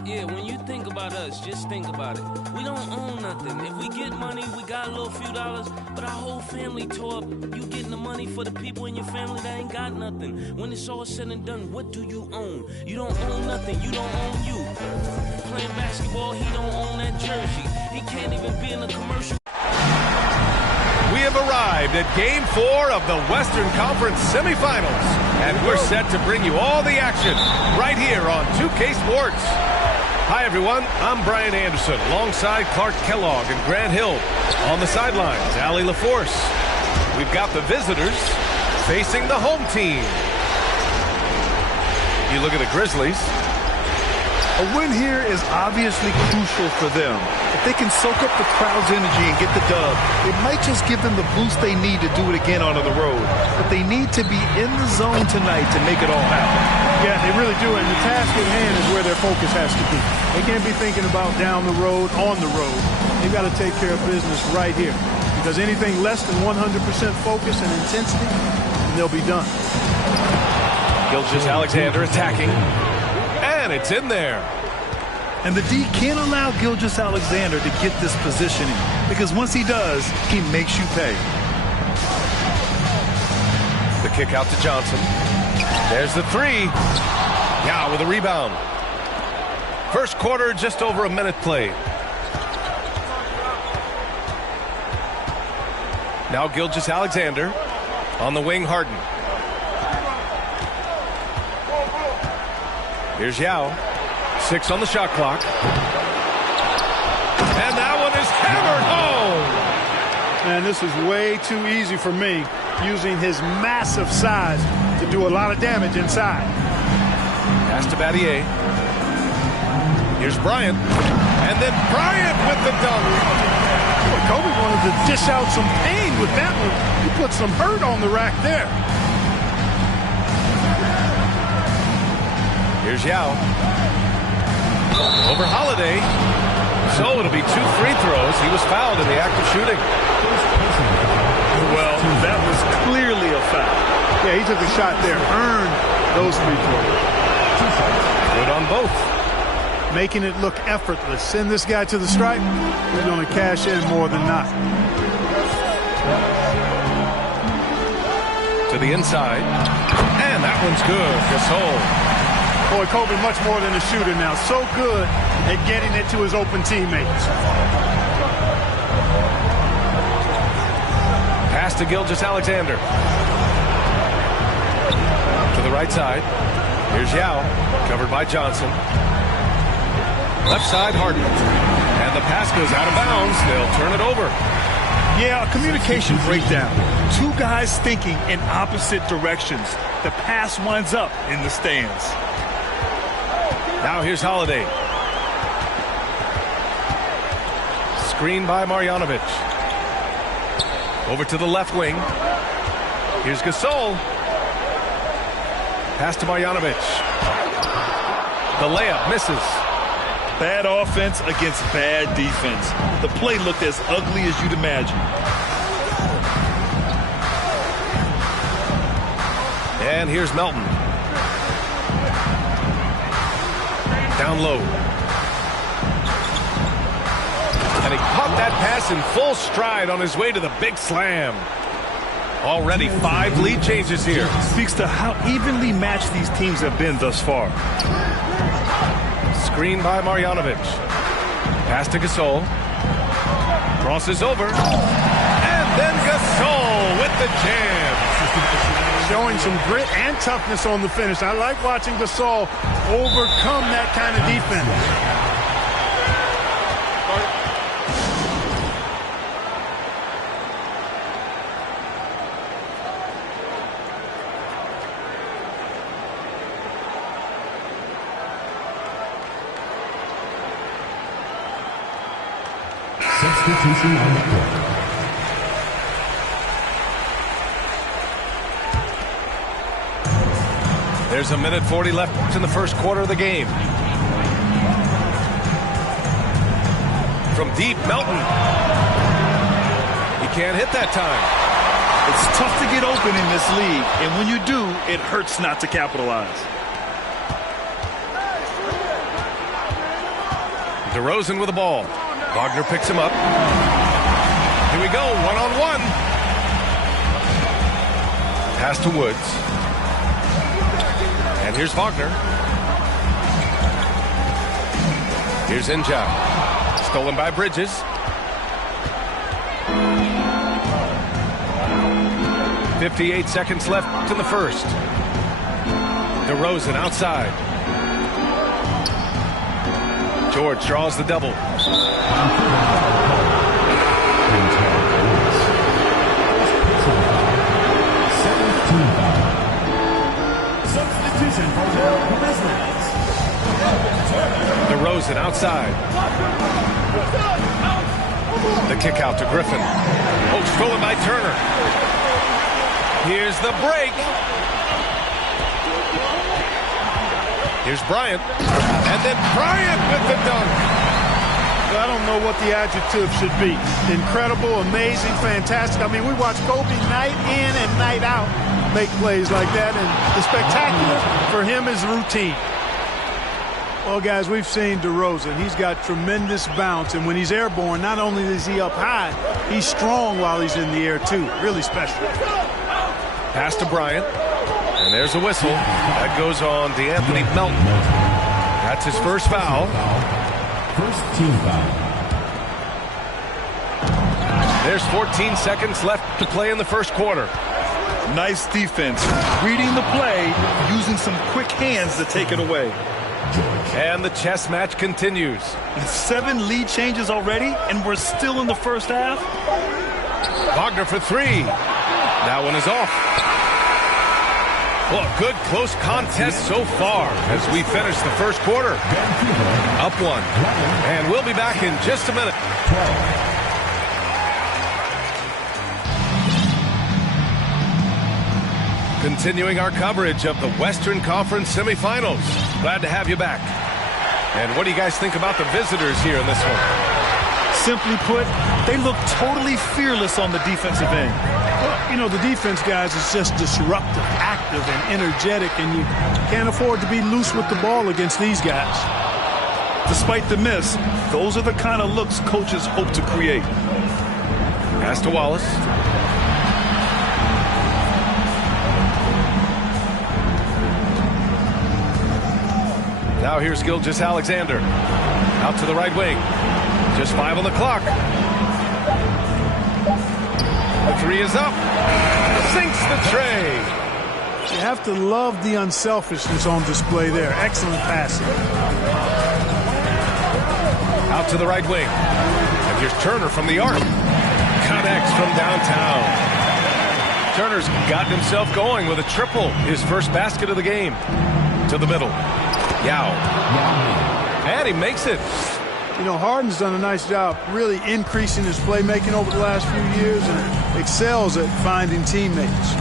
Yeah, when you think about us, just think about it. We don't own nothing. If we get money, we got a little few dollars, but our whole family tore up. You getting the money for the people in your family that ain't got nothing. When it's all said and done, what do you own? You don't own nothing. You don't own you. Playing basketball, he don't own that jersey. He can't even be in a commercial. We have arrived at Game 4 of the Western Conference semifinals. And we're set to bring you all the action right here on 2K Sports. Hi, everyone. I'm Brian Anderson, alongside Clark Kellogg and Grant Hill. On the sidelines, Allie LaForce. We've got the visitors facing the home team. You look at the Grizzlies. A win here is obviously crucial for them. If they can soak up the crowd's energy and get the dub, it might just give them the boost they need to do it again on the road. But they need to be in the zone tonight to make it all happen. Yeah, they really do, and the task at hand is where their focus has to be. They can't be thinking about down the road, on the road. They've got to take care of business right here, because anything less than 100% focus and intensity, and they'll be done. Gilgeous-Alexander attacking. And it's in there. And the D can't allow Gilgeous-Alexander to get this positioning, because once he does, he makes you pay. The kick out to Johnson. There's the three. Yao with a rebound. First quarter, just over a minute played. Now Gilgeous-Alexander on the wing, Harden. Here's Yao. 6 on the shot clock. And that one is hammered home. Man, this is way too easy for me, using his massive size to do a lot of damage inside. Pass to Battier. Here's Bryant. And then Bryant with the dunk. Boy, Kobe wanted to dish out some pain with that one. He put some hurt on the rack there. Here's Yao. Over Holiday. So it'll be 2 free throws. He was fouled in the act of shooting. Well, that was clearly a foul. Yeah, he took a shot there. Earned those free throws. Good on both. Making it look effortless. Send this guy to the stripe. He's going to cash in more than not. To the inside. And that one's good. Gasol. Boy, Kobe much more than a shooter now. So good at getting it to his open teammates. Pass to Gilgeous-Alexander. To the right side. Here's Yao. Covered by Johnson. Left side, Harden. And the pass goes out of bounds. They'll turn it over. Yeah, a communication breakdown. 2 guys thinking in opposite directions. The pass winds up in the stands. Now here's Holiday. Screen by Marjanovic. Over to the left wing. Here's Gasol. Pass to Marjanovic. The layup misses. Bad offense against bad defense. The play looked as ugly as you'd imagine. And here's Melton. Down low. And he caught that pass in full stride on his way to the big slam. Already 5 lead changes here. Speaks to how evenly matched these teams have been thus far. Screen by Marjanovic. Pass to Gasol. Crosses over. And then Gasol with the jam. Showing some grit and toughness on the finish. I like watching Gasol overcome that kind of defense. Substitution on the court. There's 1:40 left in the first quarter of the game. From deep, Melton. He can't hit that time. It's tough to get open in this league, and when you do, it hurts not to capitalize. DeRozan with the ball. Wagner picks him up. Here we go, one-on-one. Pass to Woods. And here's Wagner. Here's Njau. Stolen by Bridges. .58 seconds left in the first. DeRozan outside. George draws the double. Substitution for the Grizzlies. DeRozan outside. The kick out to Griffin. Oh, stolen by Turner. Here's the break. Here's Bryant. And then Bryant with the dunk. I don't know what the adjective should be. Incredible, amazing, fantastic. I mean, we watch Kobe night in and night out make plays like that, and the spectacular for him is routine. Well, guys, we've seen DeRozan. He's got tremendous bounce, and when he's airborne, not only is he up high, he's strong while he's in the air, too. Really special. Pass to Bryant, and there's a whistle. That goes on DeAnthony Melton. That's his first foul. First team foul. There's 14 seconds left to play in the first quarter. Nice defense. Reading the play, using some quick hands to take it away. And the chess match continues. 7 lead changes already, and we're still in the first half. Wagner for 3. That one is off. Well, good close contest so far as we finish the first quarter. Up 1. And we'll be back in just a minute. Continuing our coverage of the Western Conference semifinals. Glad to have you back. And what do you guys think about the visitors here in this one? Simply put, they look totally fearless on the defensive end. Well, you know, the defense, guys, is just disruptive, active, and energetic, and you can't afford to be loose with the ball against these guys. Despite the miss, those are the kind of looks coaches hope to create. Pass to Wallace. Now here's Gilgeous-Alexander. Out to the right wing. Just 5 on the clock. The 3 is up. Sinks the tray. You have to love the unselfishness on display there. Excellent passing. Out to the right wing. And here's Turner from the arc. Connects from downtown. Turner's gotten himself going with a triple. His first basket of the game. To the middle. Yao. And he makes it. You know, Harden's done a nice job really increasing his playmaking over the last few years and excels at finding teammates.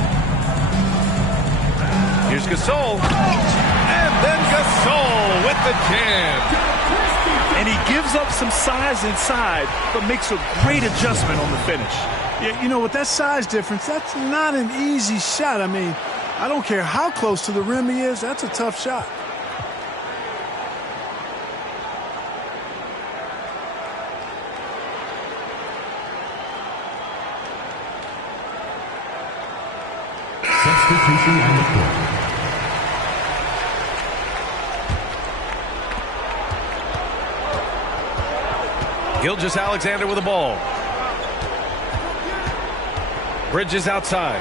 Here's Gasol. And then Gasol with the jam. And he gives up some size inside, but makes a great adjustment on the finish. Yeah, you know, with that size difference, that's not an easy shot. I mean, I don't care how close to the rim he is, that's a tough shot. Substitution on the court. Gilgeous-Alexander with the ball. Bridges outside.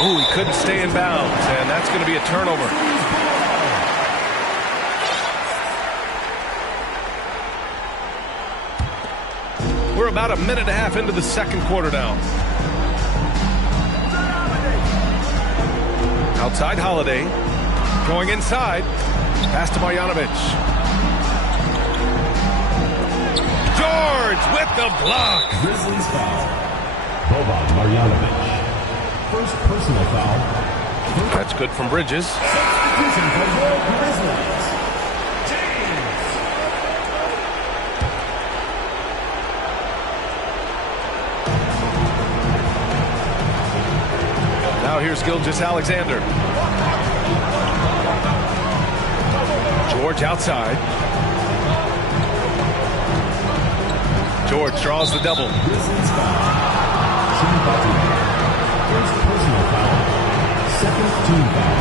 Oh, he couldn't stay in bounds, and that's going to be a turnover. We're about a minute and a half into the second quarter now. Outside Holiday. Going inside. Pass to Marjanovic. George with the block. Grizzlies foul. Boban Marjanovic. First personal foul. That's good from Bridges. Substitution for the Grizzlies. Now here's Gilgeous-Alexander. George outside. George draws the double. Grizzlies foul. First personal foul. Second team foul.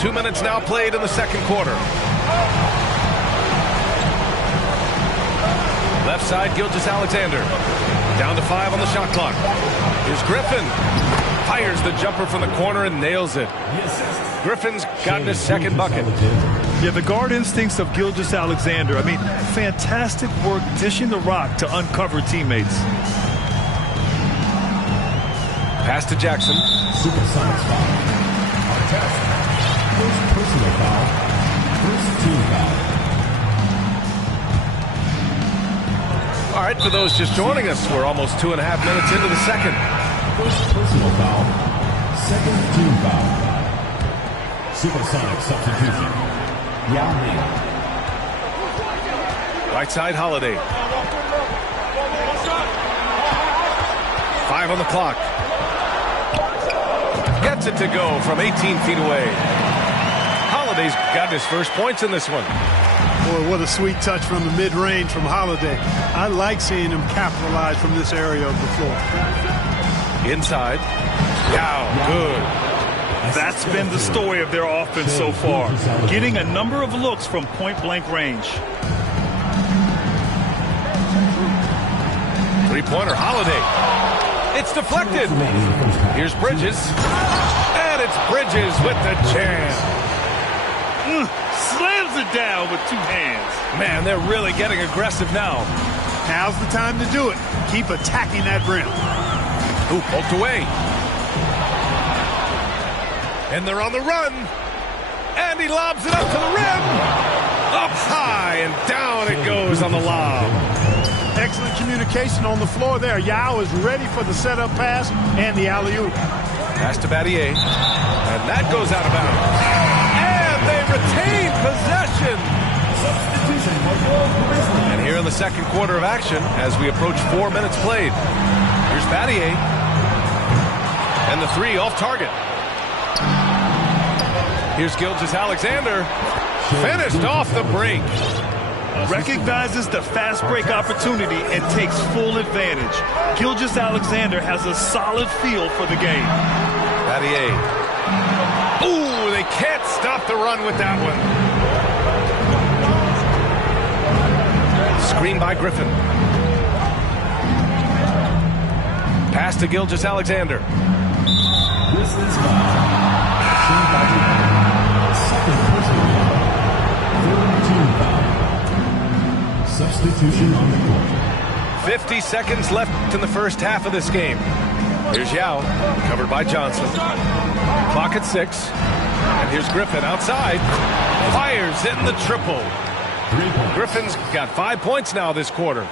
2 minutes now played in the second quarter. Left side, Gilgeous-Alexander. Down to 5 on the shot clock. Here's Griffin. Fires the jumper from the corner and nails it. Griffin's gotten his second bucket. Yeah, the guard instincts of Gilgeous-Alexander. I mean, fantastic work dishing the rock to uncover teammates. Pass to Jackson. Supersonics foul. Artest. First personal foul. First team foul. All right, for those just joining us, we're almost 2.5 minutes into the second. First personal foul. Second team foul. Supersonic substitution. Yao Ming. Right side, Holiday. 5 on the clock. Gets it to go from 18 feet away. Holiday's got his first points in this one. Boy, what a sweet touch from the mid-range from Holiday. I like seeing him capitalize from this area of the floor. Inside. Yao, good. That's been the story of their offense so far, getting a number of looks from point-blank range. Three-pointer, Holiday. It's deflected. Here's Bridges. And it's Bridges with the jam. Slams it down with 2 hands. Man, they're really getting aggressive now. Now's the time to do it. Keep attacking that rim. Ooh, poked away. And they're on the run. And he lobs it up to the rim. Up high and down it goes on the lob. Excellent communication on the floor there. Yao is ready for the setup pass and the alley-oop. Pass to Battier. And that goes out of bounds. And they retain possession. And here in the second quarter of action, as we approach 4 minutes played, here's Battier. And the 3 off target. Here's Gilgeous-Alexander. Finished off the break. Recognizes the fast break opportunity and takes full advantage. Gilgeous-Alexander has a solid feel for the game. Battier. Ooh, they can't stop the run with that one. Screen by Griffin. Pass to Gilgeous-Alexander. Distance foul. Second personal foul. Third team foul. Substitution on the court. 50 seconds left in the first half of this game. Here's Yao, covered by Johnson. Clock at 6. And here's Griffin outside. Fires in the triple. Griffin's got 5 points now this quarter.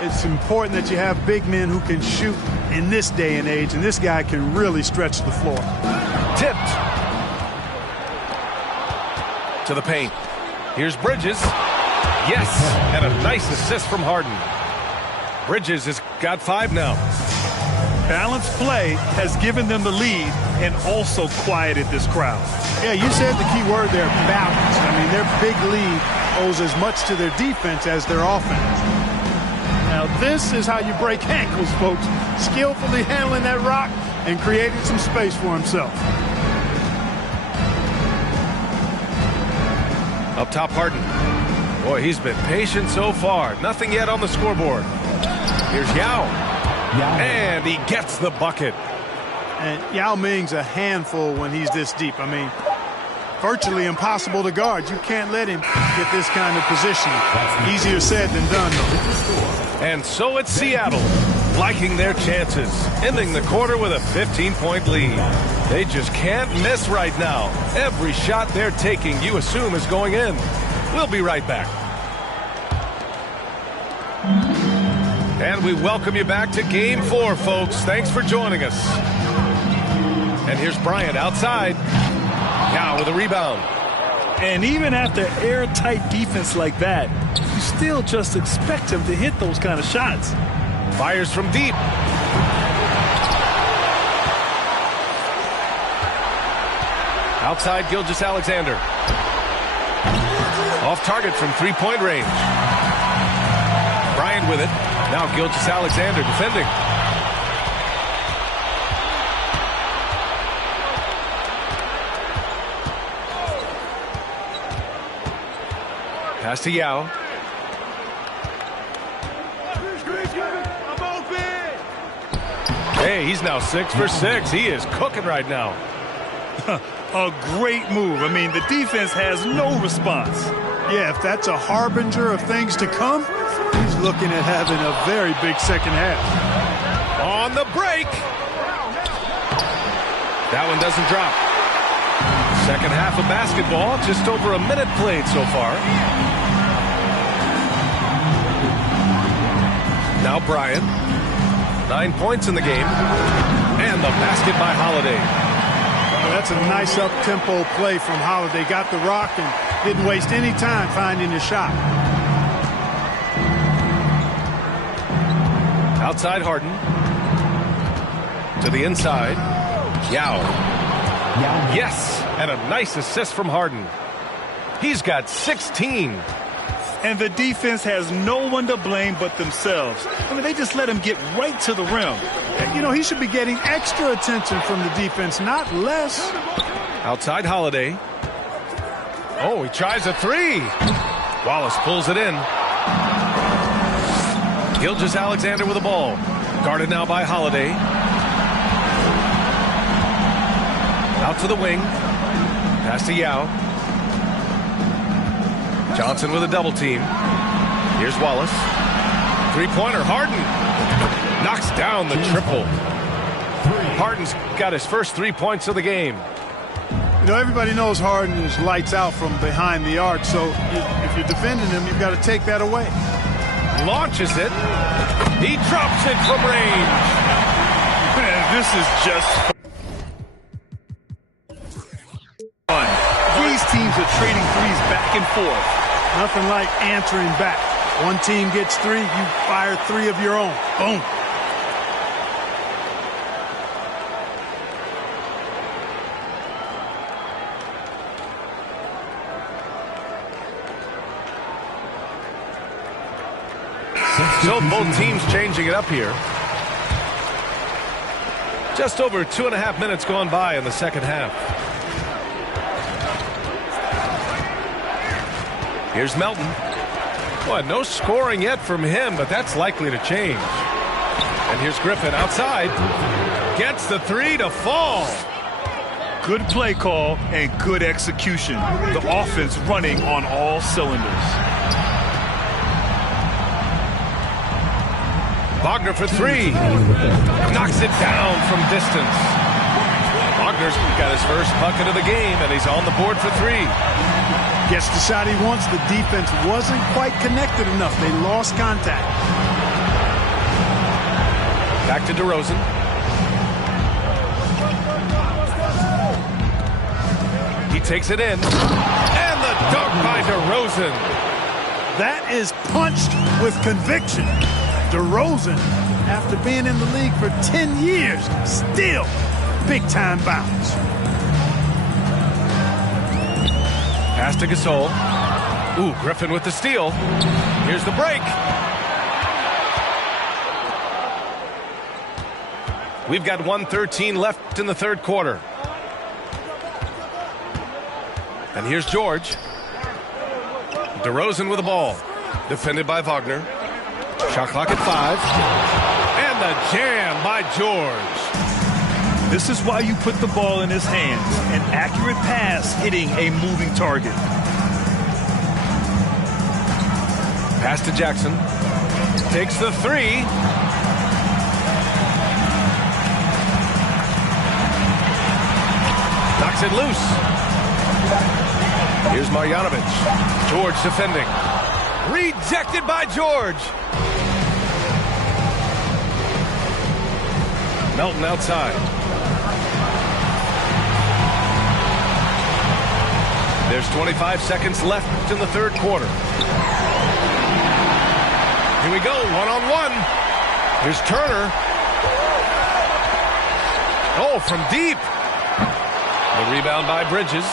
It's important that you have big men who can shoot in this day and age, and this guy can really stretch the floor. Tipped. To the paint. Here's Bridges. Yes, and a nice assist from Harden. Bridges has got 5 now. Balanced play has given them the lead and also quieted this crowd. Yeah, you said the key word there, balance. I mean, their big lead owes as much to their defense as their offense. Now, this is how you break ankles, folks. Skillfully handling that rock and creating some space for himself. Up top, Harden. Boy, he's been patient so far. Nothing yet on the scoreboard. Here's Yao. And he gets the bucket. And Yao Ming's a handful when he's this deep. I mean, virtually impossible to guard. You can't let him get this kind of position. Easier said than done, though. And so it's Seattle, liking their chances, ending the quarter with a 15-point lead. They just can't miss right now. Every shot they're taking, you assume, is going in. We'll be right back. And we welcome you back to Game 4, folks. Thanks for joining us. And here's Bryant outside. Now with a rebound. And even after airtight defense like that, you still just expect him to hit those kind of shots. Fires from deep. Outside Gilgeous-Alexander. Off target from three-point range. Bryant with it. Now Gilgeous-Alexander defending. Pass to Yao. Hey, he's now 6 for 6. He is cooking right now. A great move. I mean, the defense has no response. Yeah, if that's a harbinger of things to come, he's looking at having a very big second half. On the break. That one doesn't drop. Second half of basketball, just over a minute played so far. Now Bryant. 9 points in the game. And the basket by Holiday. Well, that's a nice up-tempo play from Holiday. Got the rock and didn't waste any time finding a shot. Outside Harden. To the inside. Yao. Yes, and a nice assist from Harden. He's got 16. And the defense has no one to blame but themselves. I mean, they just let him get right to the rim. You know, he should be getting extra attention from the defense, not less. Outside Holiday. Oh, he tries a three. Wallace pulls it in. Gilgeous-Alexander with the ball. Guarded now by Holiday. Out to the wing. Pass to Yao. Johnson with a double team. Here's Wallace. Three-pointer. Harden knocks down the triple. Harden's got his first 3 points of the game. You know, everybody knows Harden is lights out from behind the arc, so if you're defending him, you've got to take that away. Launches it. He drops it from range. Man, this is just fun. These teams are trading threes back and forth. Nothing like answering back. One team gets three, you fire three of your own. Boom. So both teams changing it up here. Just over 2.5 minutes gone by in the second half. Here's Melton. Boy, no scoring yet from him, but that's likely to change. And here's Griffin outside. Gets the three to fall. Good play call and good execution. The offense running on all cylinders. Wagner for three. Knocks it down from distance. Wagner's got his first bucket of the game, and he's on the board for three. Gets the shot he wants. The defense wasn't quite connected enough. They lost contact. Back to DeRozan. He takes it in. And the dunk by DeRozan. That is punched with conviction. DeRozan, after being in the league for 10 years, still big-time bounce. Pass to Gasol. Ooh, Griffin with the steal. Here's the break. We've got 1:13 left in the third quarter. And here's George. DeRozan with the ball. Defended by Wagner. Shot clock at 5. And the jam by George. This is why you put the ball in his hands. An accurate pass hitting a moving target. Pass to Jackson. Takes the three. Knocks it loose. Here's Marjanovic. George defending. Rejected by George. Melton outside. There's 25 seconds left in the third quarter. Here we go, one-on-one. Here's Turner. Oh, from deep. The rebound by Bridges.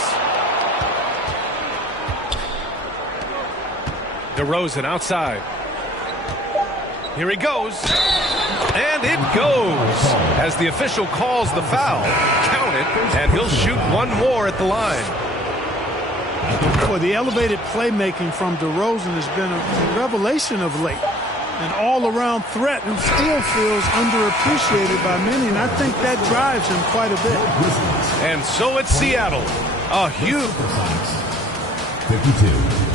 DeRozan outside. Here he goes. And it goes. As the official calls the foul, count it, and he'll shoot one more at the line. Boy, the elevated playmaking from DeRozan has been a revelation of late. an all-around threat who still feels underappreciated by many, and I think that drives him quite a bit. And so it's Seattle. A huge 52.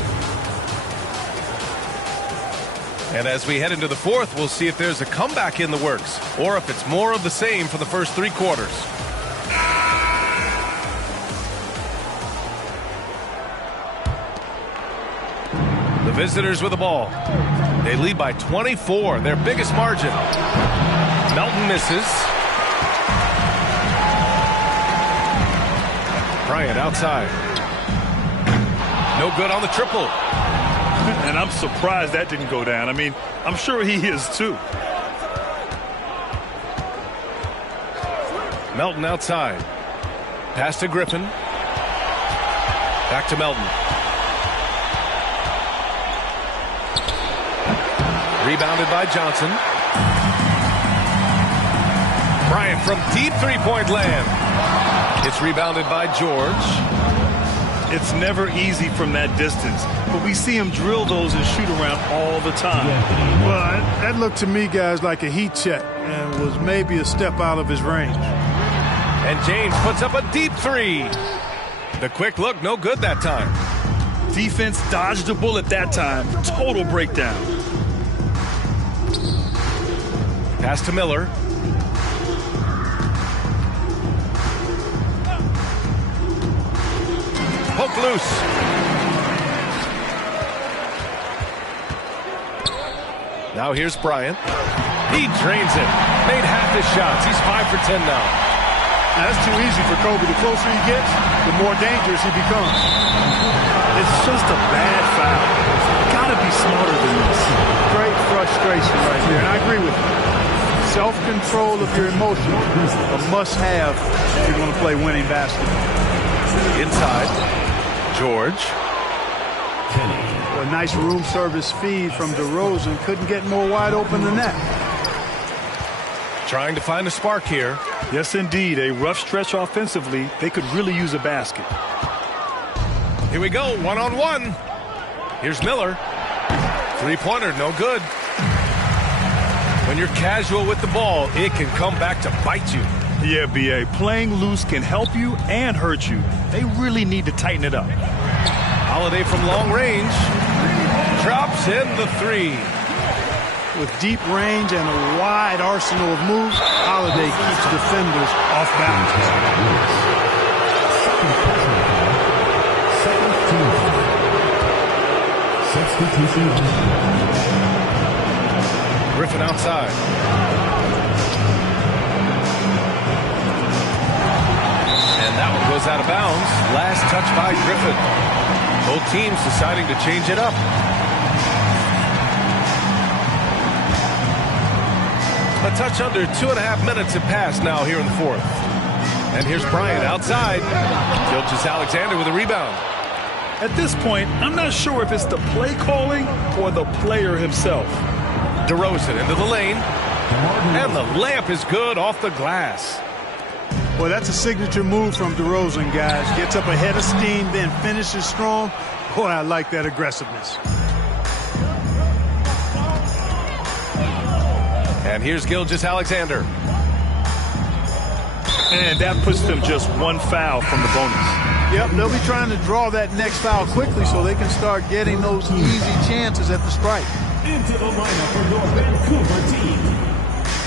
And as we head into the fourth, we'll see if there's a comeback in the works or if it's more of the same for the first 3 quarters. The visitors with the ball. They lead by 24, their biggest margin. Melton misses. Bryant outside. No good on the triple. And I'm surprised that didn't go down. I mean, I'm sure he is too. Melton outside. Pass to Griffin. Back to Melton. Rebounded by Johnson. Bryant from deep three-point land. It's rebounded by George. It's never easy from that distance, but we see him drill those and shoot around all the time. Well, that looked to me, guys, like a heat check and was maybe a step out of his range. And James puts up a deep three. The quick look, no good that time. Defense dodged a bullet that time. Total breakdown. Pass to Miller. Poke loose. Now here's Bryant. He drains it. Made half his shots. He's 5 for 10 now. That's too easy for Kobe. The closer he gets, the more dangerous he becomes. It's just a bad foul. Gotta be smarter than this. Great frustration right here, and I agree with you. Self-control of your emotions, a must-have if you're going to play winning basketball. Inside, George. Well, a nice room service feed from DeRozan. Couldn't get more wide open than that. Trying to find a spark here. Yes, indeed. A rough stretch offensively. They could really use a basket. Here we go, one-on-one. Here's Miller. Three-pointer, no good. When you're casual with the ball, it can come back to bite you. Yeah, B.A. Playing loose can help you and hurt you. They really need to tighten it up. Holiday from long range. Drops in the three. With deep range and a wide arsenal of moves, Holiday keeps defenders off balance. Griffin outside. And that one goes out of bounds. Last touch by Griffin. Both teams deciding to change it up. A touch under 2.5 minutes have passed now here in the fourth. And here's Bryant outside. Gilgeous-Alexander with a rebound. At this point, I'm not sure if it's the play calling or the player himself. DeRozan into the lane. And the layup is good off the glass. Well, that's a signature move from DeRozan, guys. Gets up ahead of steam, then finishes strong. Boy, I like that aggressiveness. And here's Gilgeous-Alexander. And that puts them just one foul from the bonus. Yep, they'll be trying to draw that next foul quickly so they can start getting those easy chances at the strike. Into the lineup for your Vancouver team,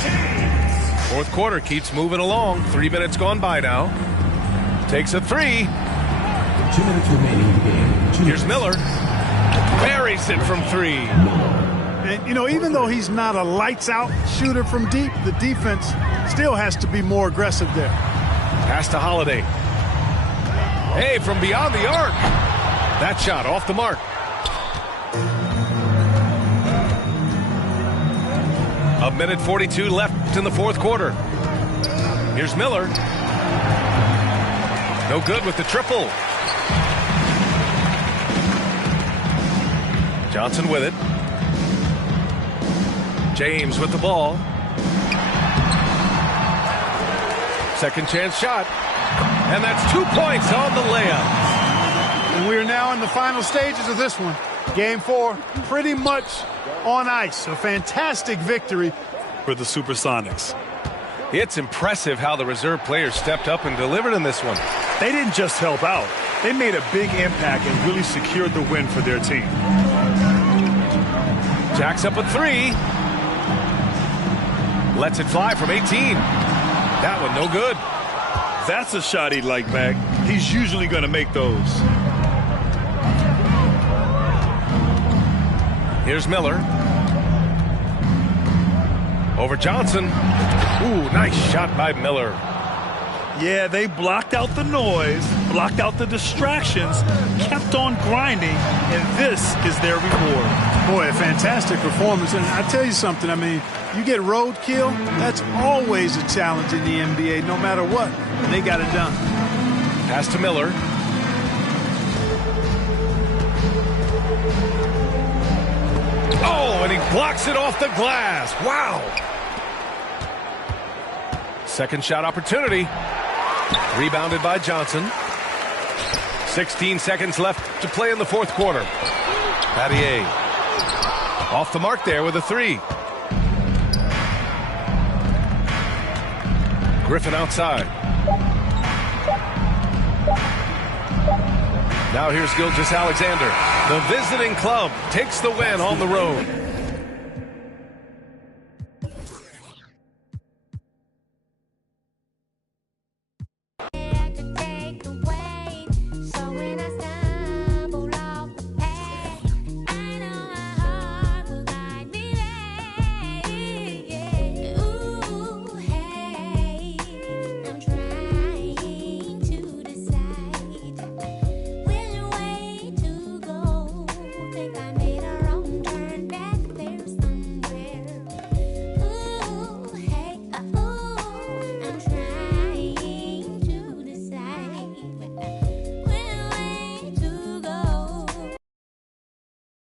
James. Fourth quarter keeps moving along. 3 minutes gone by now. Takes a three. 2 minutes remaining in the game. Here's Miller. Buries it from three. And, you know, even though he's not a lights-out shooter from deep, the defense still has to be more aggressive there. Pass to Holiday. Hey, from beyond the arc. That shot off the mark. A minute 42 left in the fourth quarter. Here's Miller. No good with the triple. Johnson with it. James with the ball. Second chance shot. And that's 2 points on the layup. And we are now in the final stages of this one. Game 4, pretty much on ice. A fantastic victory for the Supersonics. It's impressive how the reserve players stepped up and delivered in this one. They didn't just help out. They made a big impact and really secured the win for their team. Jacks up a 3. Lets it fly from 18. That one no good. That's a shot he'd like back. He's usually going to make those. Here's Miller. Over Johnson. Ooh, nice shot by Miller. Yeah, they blocked out the noise, blocked out the distractions, kept on grinding, and this is their reward. Boy, a fantastic performance. And I tell you something, I mean, you get roadkill, that's always a challenge in the NBA, no matter what. And they got it done. Pass to Miller. Oh, and he blocks it off the glass. Wow. Second shot opportunity. Rebounded by Johnson. 16 seconds left to play in the fourth quarter. Battier off the mark there with a 3. Griffin outside. Now here's Gilgeous-Alexander. The visiting club takes the win on the road.